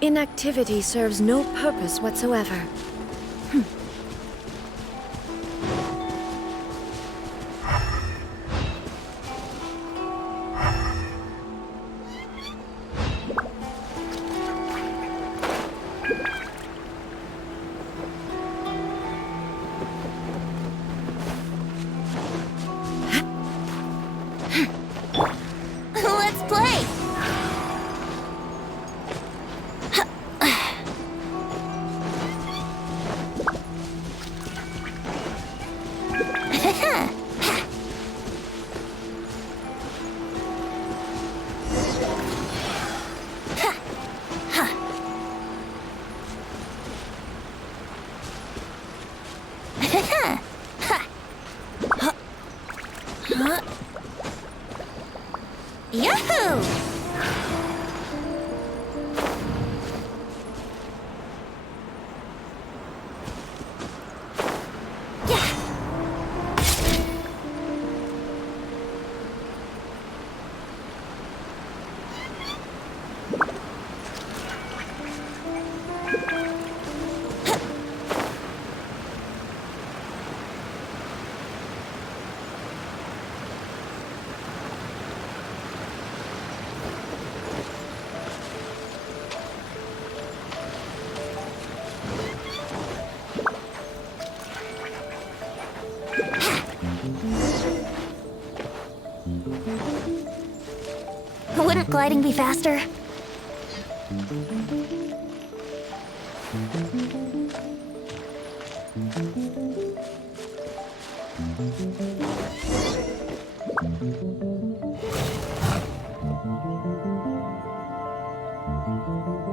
Inactivity serves no purpose whatsoever. Let's play! Yahoo! Wouldn't gliding be faster?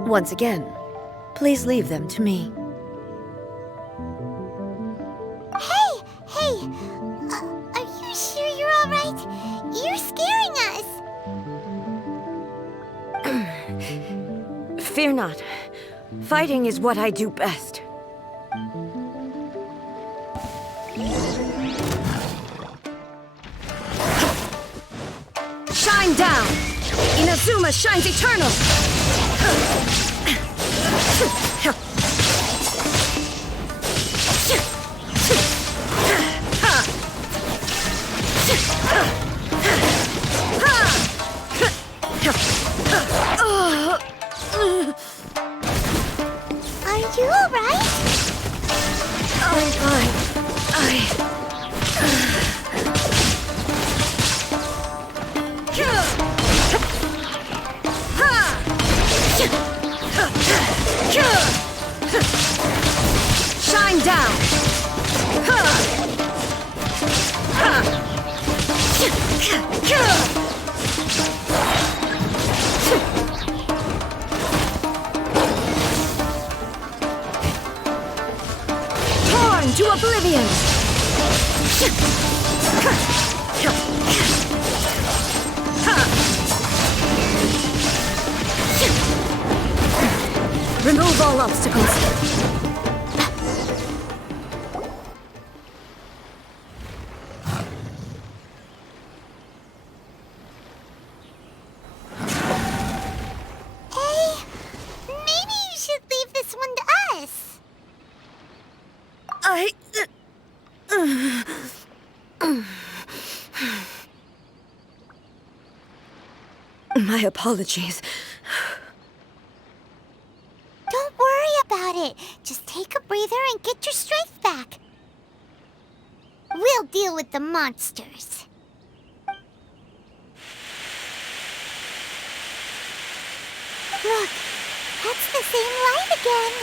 Once again, please leave them to me. Hey! Are you sure you're all right? You're scaring us. Fear not. Fighting is what I do best. Shine down! Inazuma shines eternal! Are you all right? I'm fine. Shine down! Torn to oblivion! Remove all obstacles. Maybe you should leave this one to us. My apologies. Don't worry about it. Just take a breather and get your strength back. We'll deal with the monsters. Look, that's the same light again.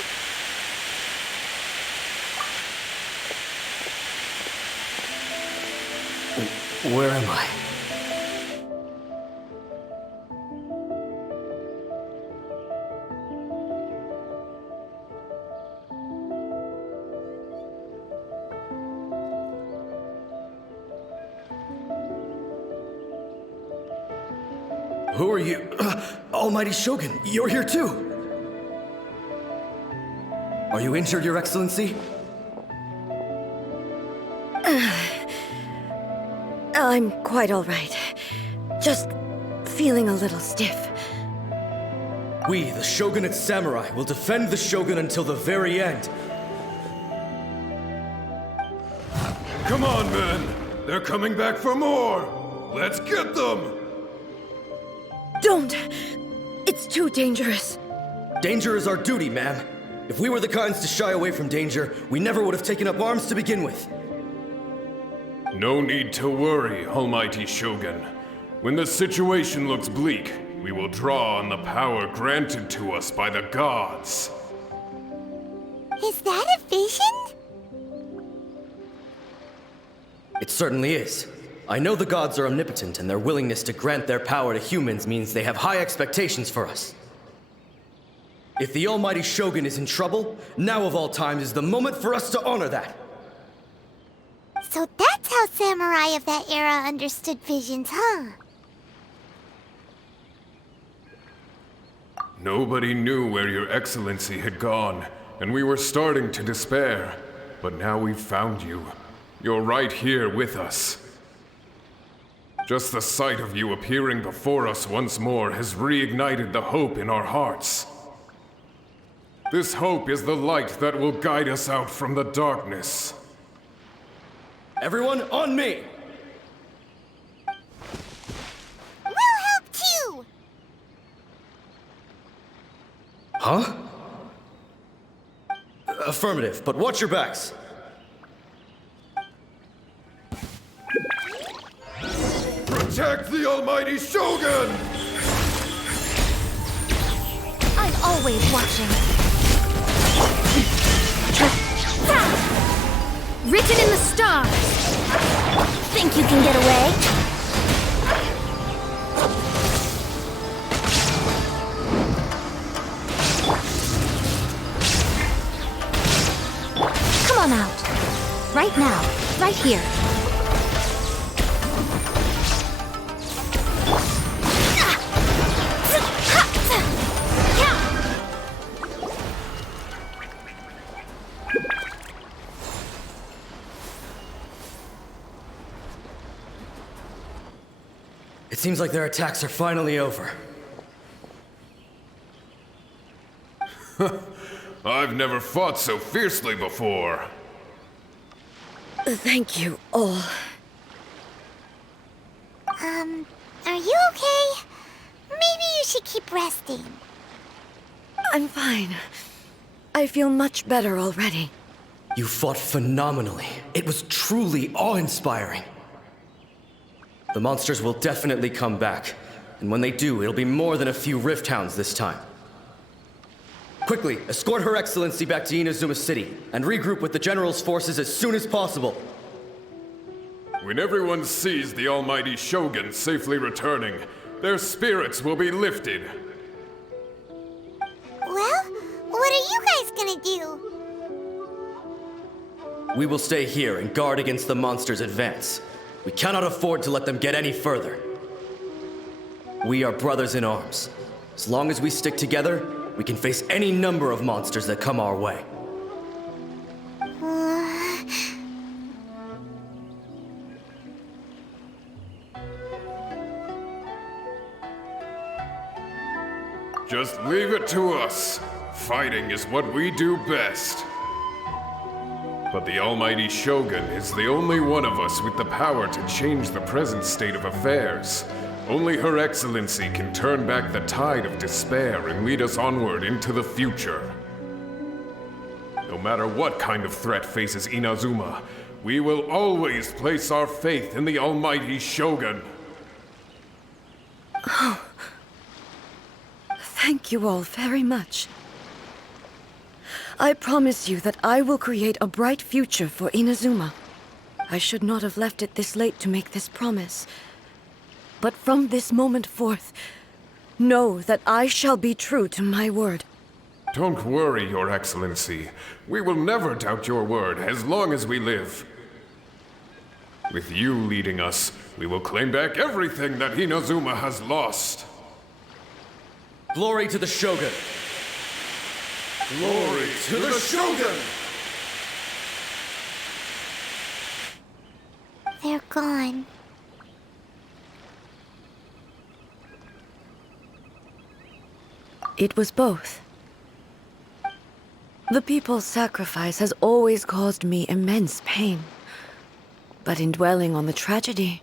Where am I? Who are you? Almighty Shogun, you're here too! Are you injured, Your Excellency? I'm quite all right. Just feeling a little stiff. We, the Shogunate Samurai, will defend the Shogun until the very end. Come on, men! They're coming back for more! Let's get them! Don't! It's too dangerous. Danger is our duty, ma'am. If we were the kinds to shy away from danger, we never would have taken up arms to begin with. No need to worry, Almighty Shogun. When the situation looks bleak, we will draw on the power granted to us by the gods. Is that a vision? It certainly is. I know the gods are omnipotent, and their willingness to grant their power to humans means they have high expectations for us. If the Almighty Shogun is in trouble, now of all times is the moment for us to honor that. So that's how samurai of that era understood visions, huh? Nobody knew where your excellency had gone, and we were starting to despair. But now we've found you. You're right here with us. Just the sight of you appearing before us once more has reignited the hope in our hearts. This hope is the light that will guide us out from the darkness. Everyone, on me! We'll help too! Huh? Affirmative, but watch your backs. Protect the Almighty Shogun! I'm always watching. Written in the stars! Think you can get away? Come on out. Right now. Right here. It seems like their attacks are finally over. I've never fought so fiercely before. Thank you all. Are you okay? Maybe you should keep resting. I'm fine. I feel much better already. You fought phenomenally. It was truly awe-inspiring. The monsters will definitely come back. And when they do, it'll be more than a few Rift Hounds this time. Quickly, escort Her Excellency back to Inazuma City, and regroup with the General's forces as soon as possible. When everyone sees the Almighty Shogun safely returning, their spirits will be lifted. Well, what are you guys gonna do? We will stay here and guard against the monsters' advance. We cannot afford to let them get any further. We are brothers in arms. As long as we stick together, we can face any number of monsters that come our way. Just leave it to us. Fighting is what we do best. But the Almighty Shogun is the only one of us with the power to change the present state of affairs. Only Her Excellency can turn back the tide of despair and lead us onward into the future. No matter what kind of threat faces Inazuma, we will always place our faith in the Almighty Shogun. Thank you all very much. I promise you that I will create a bright future for Inazuma. I should not have left it this late to make this promise. But from this moment forth, know that I shall be true to my word. Don't worry, Your Excellency. We will never doubt your word as long as we live. With you leading us, we will claim back everything that Inazuma has lost. Glory to the Shogun! Glory to the Shogun! They're gone. It was both. The people's sacrifice has always caused me immense pain. But in dwelling on the tragedy,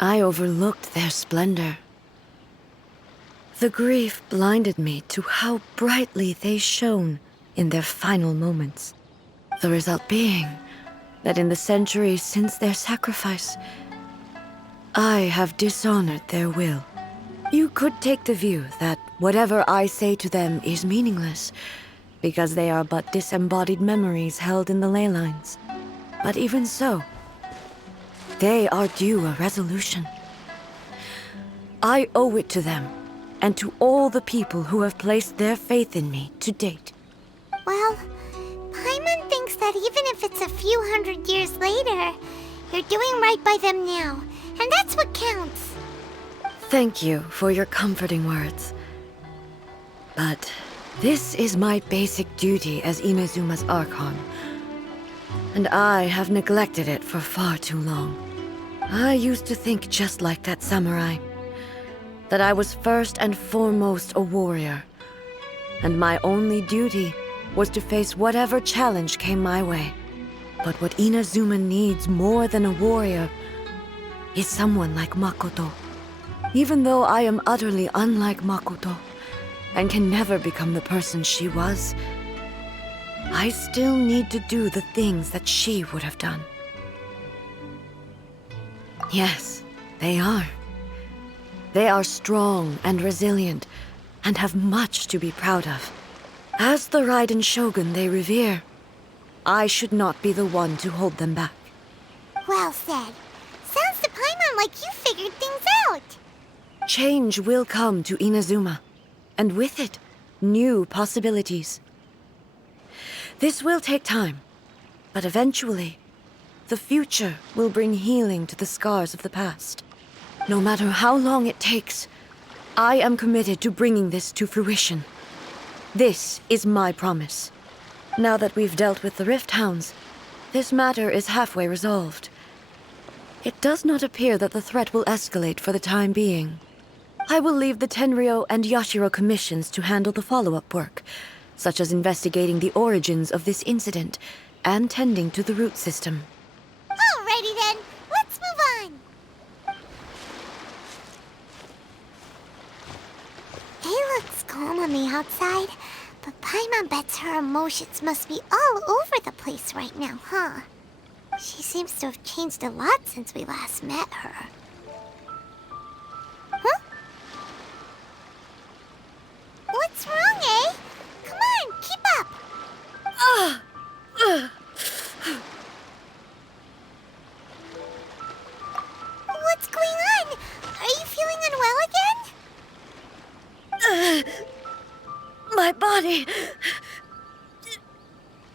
I overlooked their splendor. The grief blinded me to how brightly they shone in their final moments. The result being that in the centuries since their sacrifice, I have dishonored their will. You could take the view that whatever I say to them is meaningless, because they are but disembodied memories held in the ley lines. But even so, they are due a resolution. I owe it to them, and to all the people who have placed their faith in me to date. Well, Paimon thinks that even if it's a few hundred years later, you're doing right by them now, and that's what counts. Thank you for your comforting words. But this is my basic duty as Inazuma's Archon, and I have neglected it for far too long. I used to think just like that samurai, that I was first and foremost a warrior, and my only duty was to face whatever challenge came my way. But what Inazuma needs more than a warrior is someone like Makoto. Even though I am utterly unlike Makoto, and can never become the person she was, I still need to do the things that she would have done. Yes, they are. They are strong and resilient, and have much to be proud of. As the Raiden Shogun they revere, I should not be the one to hold them back. Well said. Sounds to Paimon like you figured things out. Change will come to Inazuma, and with it, new possibilities. This will take time, but eventually, the future will bring healing to the scars of the past. No matter how long it takes, I am committed to bringing this to fruition. This is my promise. Now that we've dealt with the Rift Hounds, this matter is halfway resolved. It does not appear that the threat will escalate for the time being. I will leave the Tenryo and Yashiro commissions to handle the follow-up work, such as investigating the origins of this incident and tending to the root system. Alrighty then, let's move on. It looks calm on the outside, but Paimon bets her emotions must be all over the place right now, huh? She seems to have changed a lot since we last met her. Huh? What's wrong, eh? Come on, keep up! What's going on? Are you feeling unwell again? My body...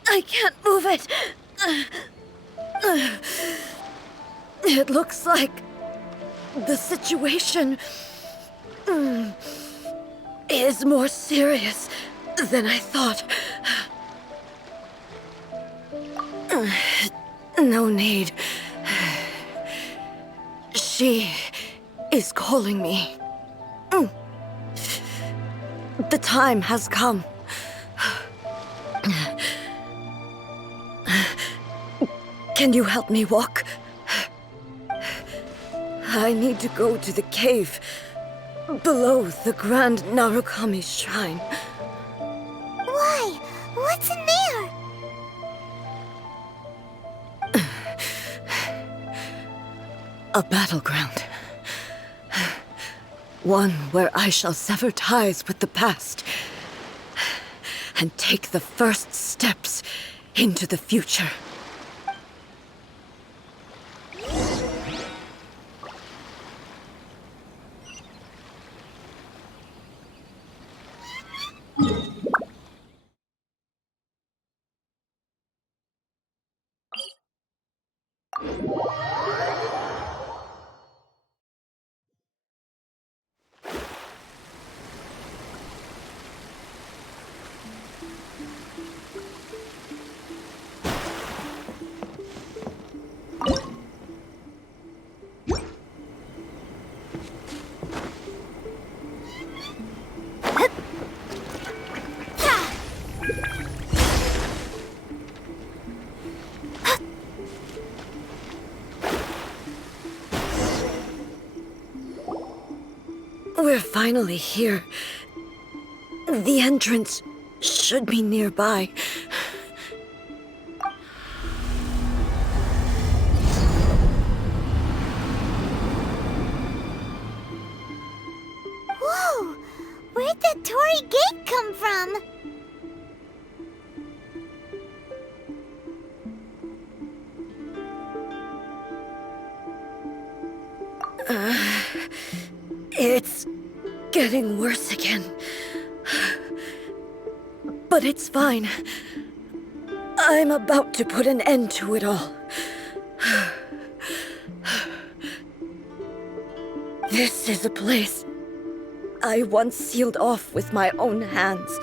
I can't move it. It looks like the situation is more serious than I thought. No need. She is calling me. The time has come. Can you help me walk? I need to go to the cave below the Grand Narukami Shrine. Why? What's in there? A battleground. One where I shall sever ties with the past and take the first steps into the future. We're finally here. The entrance should be nearby. Whoa! Where'd that Torii gate come from? It's getting worse again. But it's fine. I'm about to put an end to it all. This is a place I once sealed off with my own hands.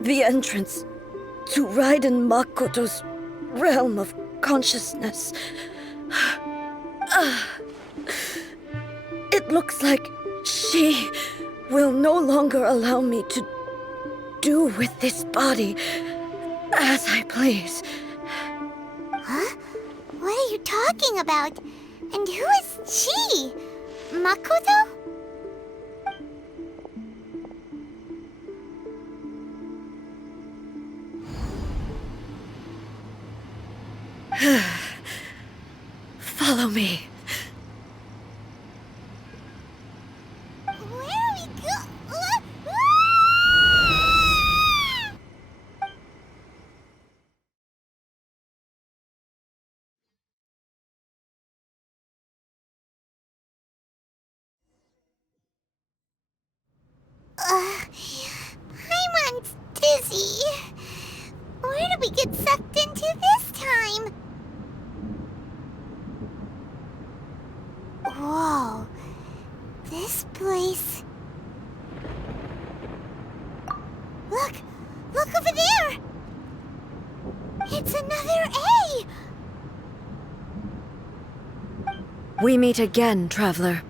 The entrance to Raiden Makoto's realm of consciousness. It looks like she will no longer allow me to do with this body as I please. Huh? What are you talking about? And who is she? Makoto? Follow me. Where are we Paimon's dizzy. Where did we get sucked into this time? Whoa. This place... Look! Look over there! It's another A! We meet again, traveler.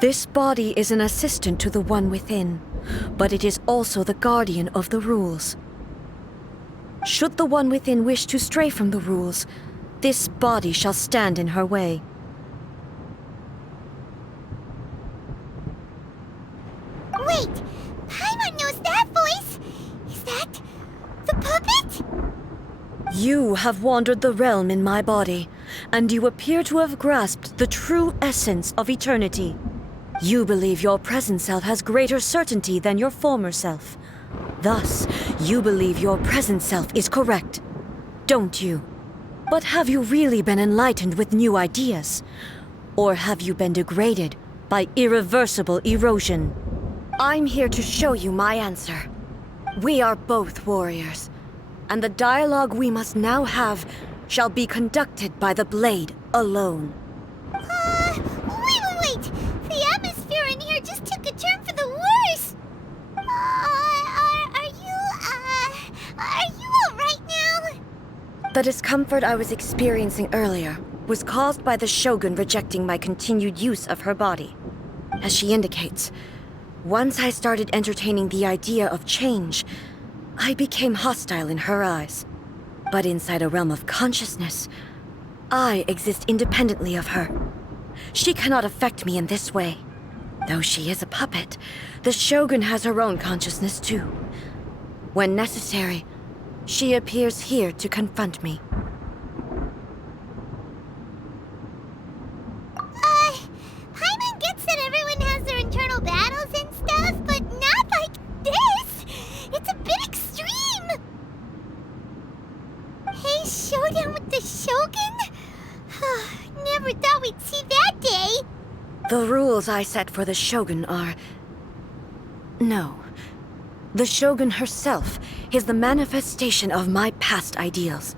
This body is an assistant to the one within, but it is also the guardian of the rules. Should the one within wish to stray from the rules, this body shall stand in her way. Wait! Paimon knows that voice! Is that... the puppet? You have wandered the realm in my body, and you appear to have grasped the true essence of eternity. You believe your present self has greater certainty than your former self. Thus, you believe your present self is correct, don't you? But have you really been enlightened with new ideas? Or have you been degraded by irreversible erosion? I'm here to show you my answer. We are both warriors, and the dialogue we must now have shall be conducted by the blade alone. Wait! The atmosphere in here just took a turn for the worse! Are you alright now? The discomfort I was experiencing earlier was caused by the Shogun rejecting my continued use of her body. As she indicates, once I started entertaining the idea of change, I became hostile in her eyes. But inside a realm of consciousness, I exist independently of her. She cannot affect me in this way. Though she is a puppet, the Shogun has her own consciousness too. When necessary, she appears here to confront me. Paimon gets that everyone has their internal battles and stuff, but not like this! It's a bit extreme! Hey, showdown with the Shogun? Never thought we'd see that day! The rules I set for the Shogun are... No. The Shogun herself is the manifestation of my past ideals.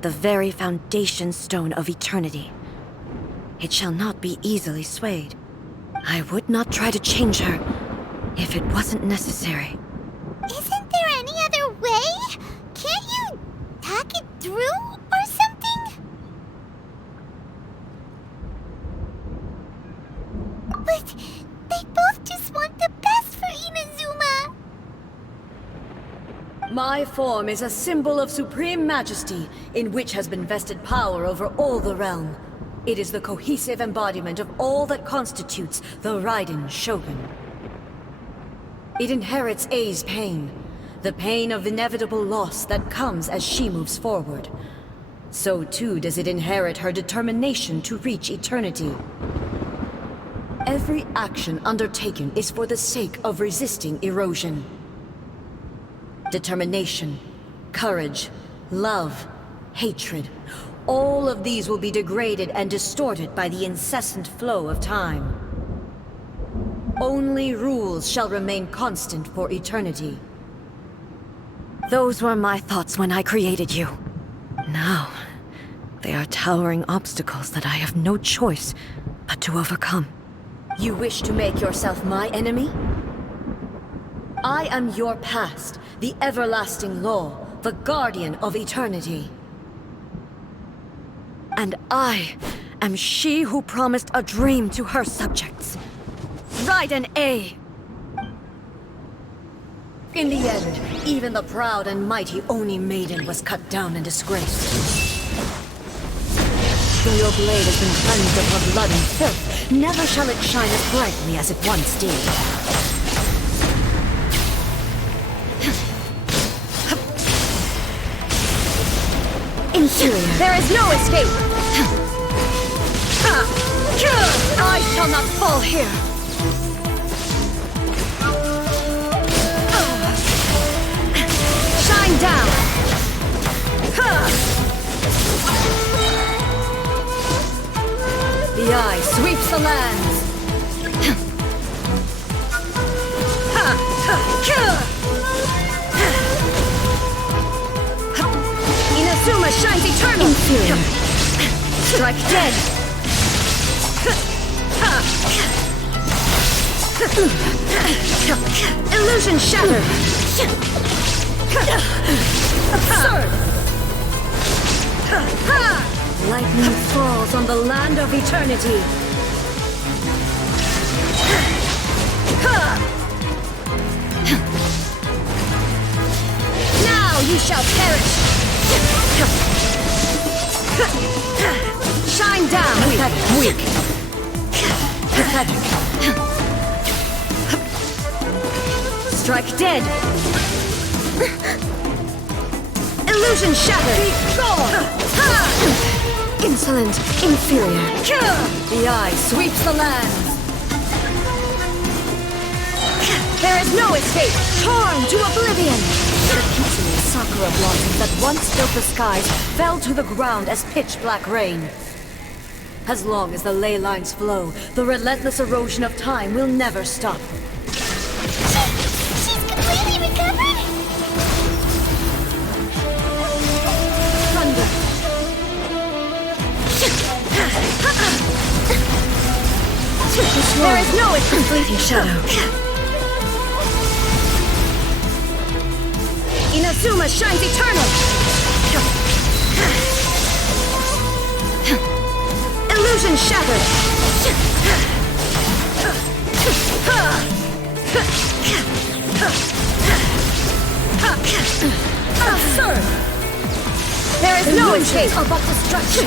The very foundation stone of eternity. It shall not be easily swayed. I would not try to change her if it wasn't necessary. Isn't there any other way? Can't you talk it through or something? But they both just want the best for Inazuma. My form is a symbol of supreme majesty in which has been vested power over all the realm. It is the cohesive embodiment of all that constitutes the Raiden Shogun. It inherits Ei's pain, the pain of inevitable loss that comes as she moves forward. So too does it inherit her determination to reach eternity. Every action undertaken is for the sake of resisting erosion. Determination, courage, love, hatred, all of these will be degraded and distorted by the incessant flow of time. Only rules shall remain constant for eternity. Those were my thoughts when I created you. Now, they are towering obstacles that I have no choice but to overcome. You wish to make yourself my enemy? I am your past, the everlasting law, the guardian of eternity. And I am she who promised a dream to her subjects. Raiden A. In the end, even the proud and mighty Oni Maiden was cut down and disgraced. Though your blade has been cleansed of her blood and filth, never shall it shine as brightly as it once did. Inferior. There is no escape! I shall not fall here! Shine down! The eye sweeps the lands! Inazuma shines eternal! Inferior. Strike dead! Illusion shattered! Absurd! Lightning falls on the land of eternity! Now you shall perish! Shine down! Weak! Pathetic! Strike dead! Illusion shattered! Be gone! Insolent, inferior. The eye sweeps the lands. There is no escape! Torn to oblivion! The Kitsune sakura blossoms that once filled the skies fell to the ground as pitch-black rain. As long as the ley lines flow, the relentless erosion of time will never stop. She's completely recovered? Thunder! There is no completing shadow. Inazuma shines eternal! Illusion shattered! Absurd! There is no escape but destruction!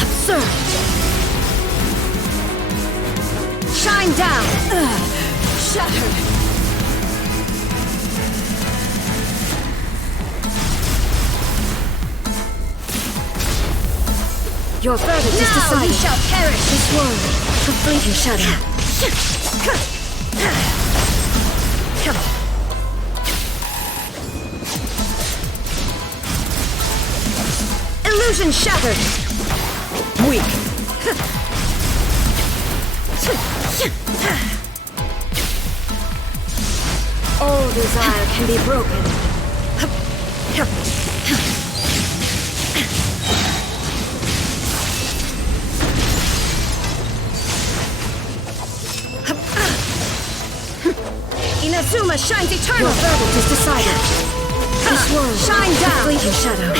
Absurd! Shine down! Shattered! Your verdict is decided. Now you shall perish this world. Complete in shadow. Illusion shattered! Weak! All desire can be broken. Inazuma shines eternal! Your verdict is decided. This world shine down! Fleeting shadow.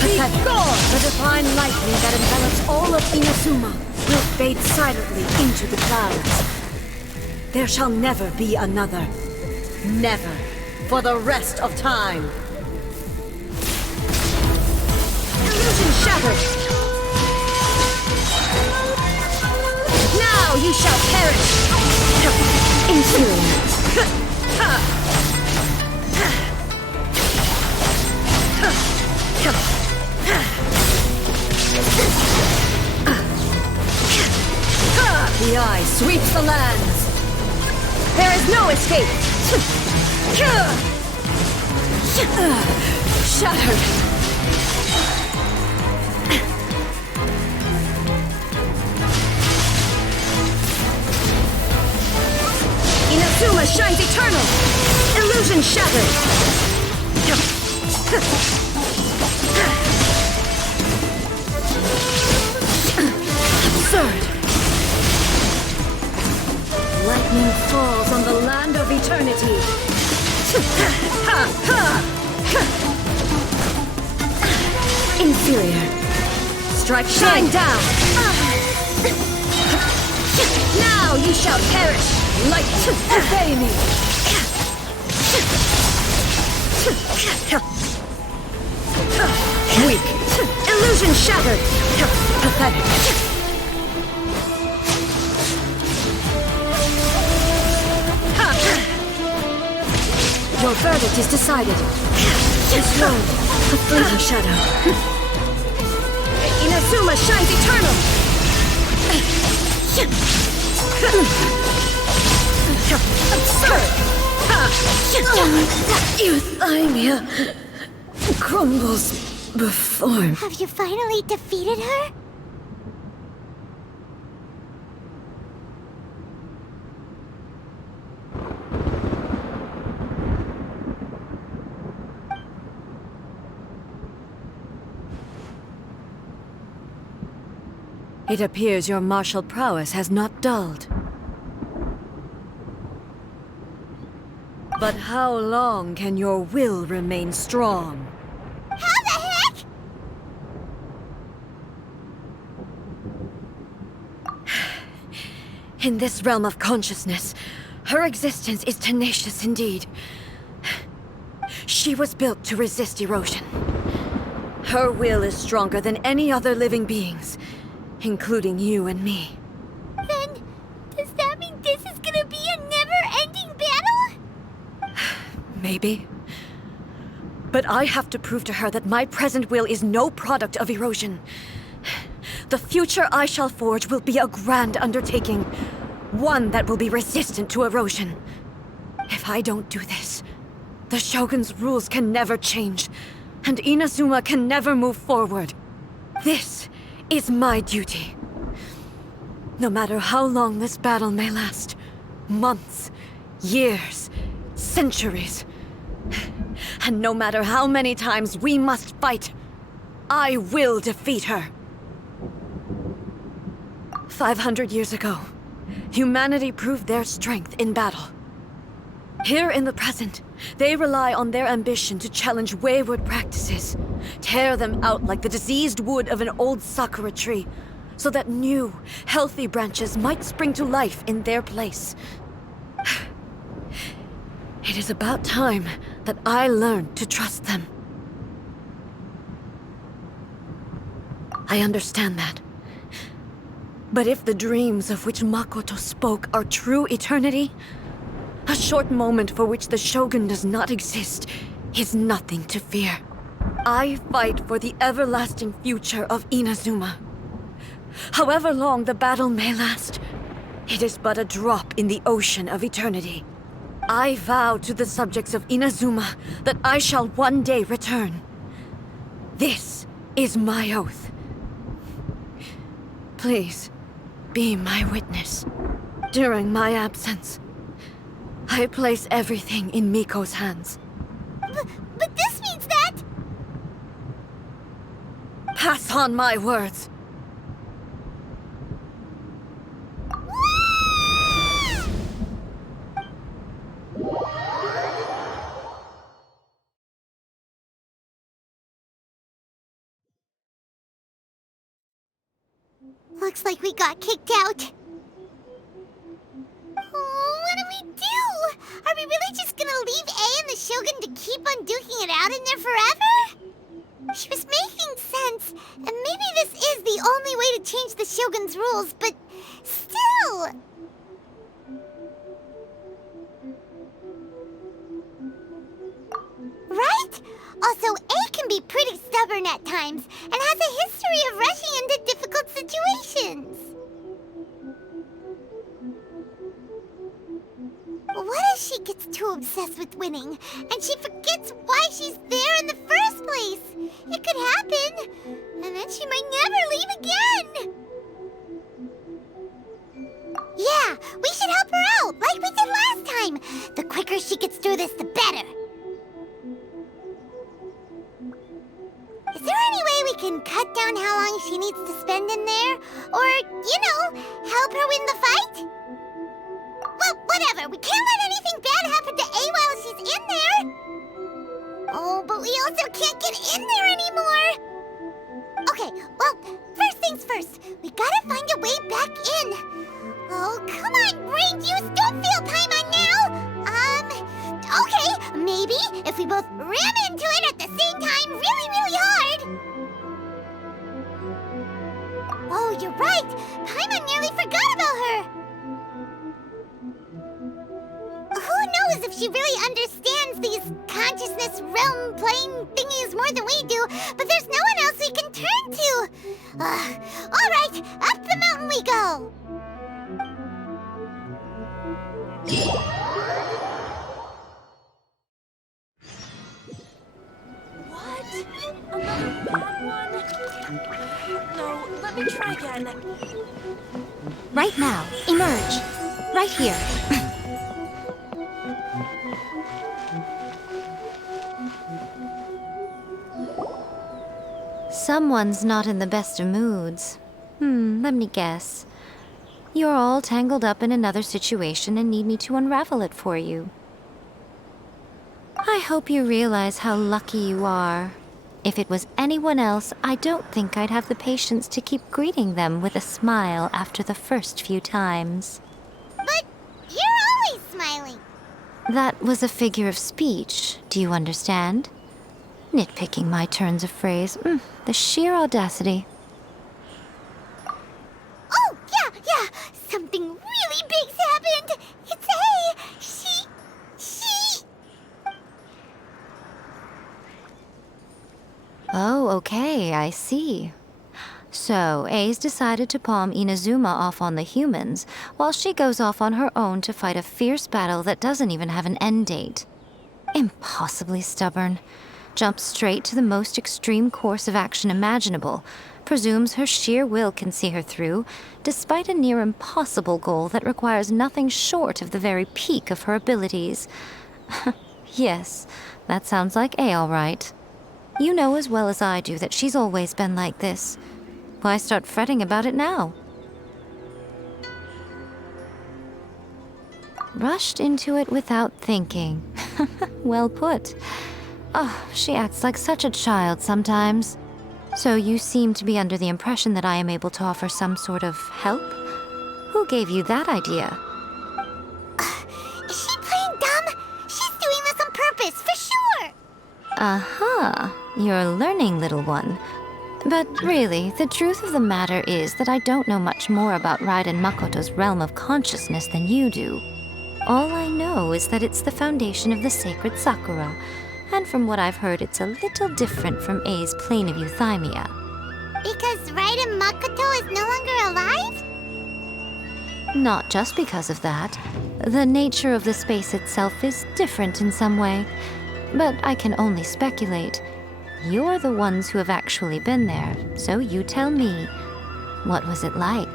Pathetic. The divine lightning that envelops all of Inazuma will fade silently into the clouds. There shall never be another. Never. For the rest of time. Illusion shattered. Now you shall perish. Inferior. The eye sweeps the lands. There is no escape. Shattered. Inazuma shines eternal. Illusion shattered. Absurd. Lightning falls on the land of eternity. Inferior. Strike shine down. Now you shall perish. Light, obey me. Weak. Illusion shattered. Pathetic. Your verdict is decided. This road, a fleeting shadow. Inazuma shines eternal! Absurd! Euthymia crumbles before me. Have you finally defeated her? It appears your martial prowess has not dulled. But how long can your will remain strong? How the heck? In this realm of consciousness, her existence is tenacious indeed. She was built to resist erosion. Her will is stronger than any other living being's, including you and me. Then, does that mean this is gonna be a never-ending battle? Maybe. But I have to prove to her that my present will is no product of erosion. The future I shall forge will be a grand undertaking, one that will be resistant to erosion. If I don't do this, the Shogun's rules can never change, and Inazuma can never move forward. This is my duty. No matter how long this battle may last, months, years, centuries, and no matter how many times we must fight, I will defeat her. 500 years ago, humanity proved their strength in battle. Here in the present, they rely on their ambition to challenge wayward practices, tear them out like the diseased wood of an old sakura tree, so that new, healthy branches might spring to life in their place. It is about time that I learned to trust them. I understand that. But if the dreams of which Makoto spoke are true eternity, a short moment for which the Shogun does not exist is nothing to fear. I fight for the everlasting future of Inazuma. However long the battle may last, it is but a drop in the ocean of eternity. I vow to the subjects of Inazuma that I shall one day return. This is my oath. Please, be my witness. During my absence, I place everything in Miko's hands. But this means that... Pass on my words. Looks like we got kicked out. Oh, what do we do? Are we we really just gonna leave A and the Shogun to keep on duking it out in there forever? She was making sense, and maybe this is the only way to change the Shogun's rules, but still... Right? Also, A can be pretty stubborn at times, and has a history of rushing into difficult situations. What if she gets too obsessed with winning, and she forgets why she's there in the first place? It could happen, and then she might never leave again. Yeah, we should help her out, like we did last time. The quicker she gets through this, the better. Is there any way we can cut down how long she needs to spend in there? Or, help her win the fight? Well, whatever. We can't let anything bad happen to A while she's in there. Oh, but we also can't get in there anymore. Okay, well, first things first. We gotta find a way back in. Oh, come on, brain juice. Don't feel Paimon now. Okay, maybe if we both ram into it at the same time really, really hard. Oh, you're right. Paimon nearly forgot about her. Who knows if she really understands these consciousness realm plane thingies more than we do, but there's no one else we can turn to. All right, up the mountain we go. Another bad one? No, let me try again. Right now, emerge. Right here. Someone's not in the best of moods. Let me guess. You're all tangled up in another situation and need me to unravel it for you. I hope you realize how lucky you are. If it was anyone else, I don't think I'd have the patience to keep greeting them with a smile after the first few times. But you're always smiling. That was a figure of speech, do you understand? Nitpicking my turns of phrase. The sheer audacity. Oh, yeah. Something really big's happened. It's A. She... Oh, okay, I see. So, A's decided to palm Inazuma off on the humans, while she goes off on her own to fight a fierce battle that doesn't even have an end date. Impossibly stubborn. Jumps straight to the most extreme course of action imaginable, presumes her sheer will can see her through, despite a near impossible goal that requires nothing short of the very peak of her abilities. Yes, that sounds like A all right. You know as well as I do that she's always been like this. Why start fretting about it now? Rushed into it without thinking. Well put. Oh, she acts like such a child sometimes. So you seem to be under the impression that I am able to offer some sort of help? Who gave you that idea? Is she playing dumb? She's doing this on purpose, for sure. Aha, you're learning, little one. But really, the truth of the matter is that I don't know much more about Raiden Makoto's realm of consciousness than you do. All I know is that it's the foundation of the sacred Sakura, and from what I've heard, it's a little different from A's plane of euthymia. Because Raiden Makoto is no longer alive? Not just because of that. The nature of the space itself is different in some way. But I can only speculate. You're the ones who have actually been there, so you tell me. What was it like?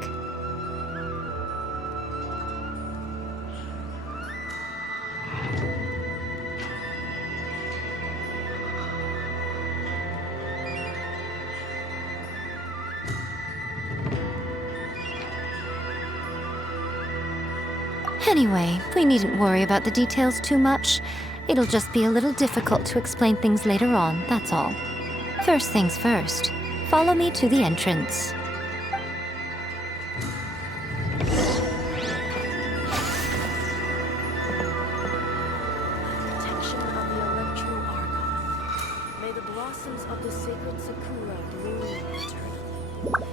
Anyway, we needn't worry about the details too much. It'll just be a little difficult to explain things later on, that's all. First things first, follow me to the entrance. blossoms of the sacred sakura bloom eternally.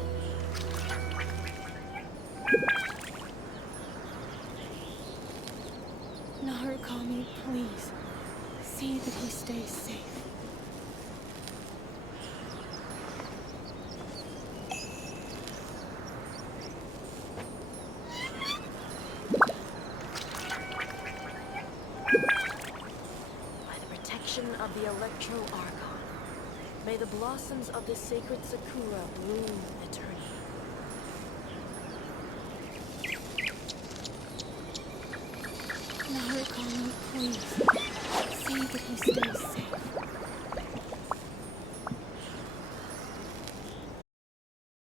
Narukami, please. See that he stays safe. By the protection of the Electro Archon, may the blossoms of the sacred sakura bloom eternally. Narukami, please. See that he stays safe.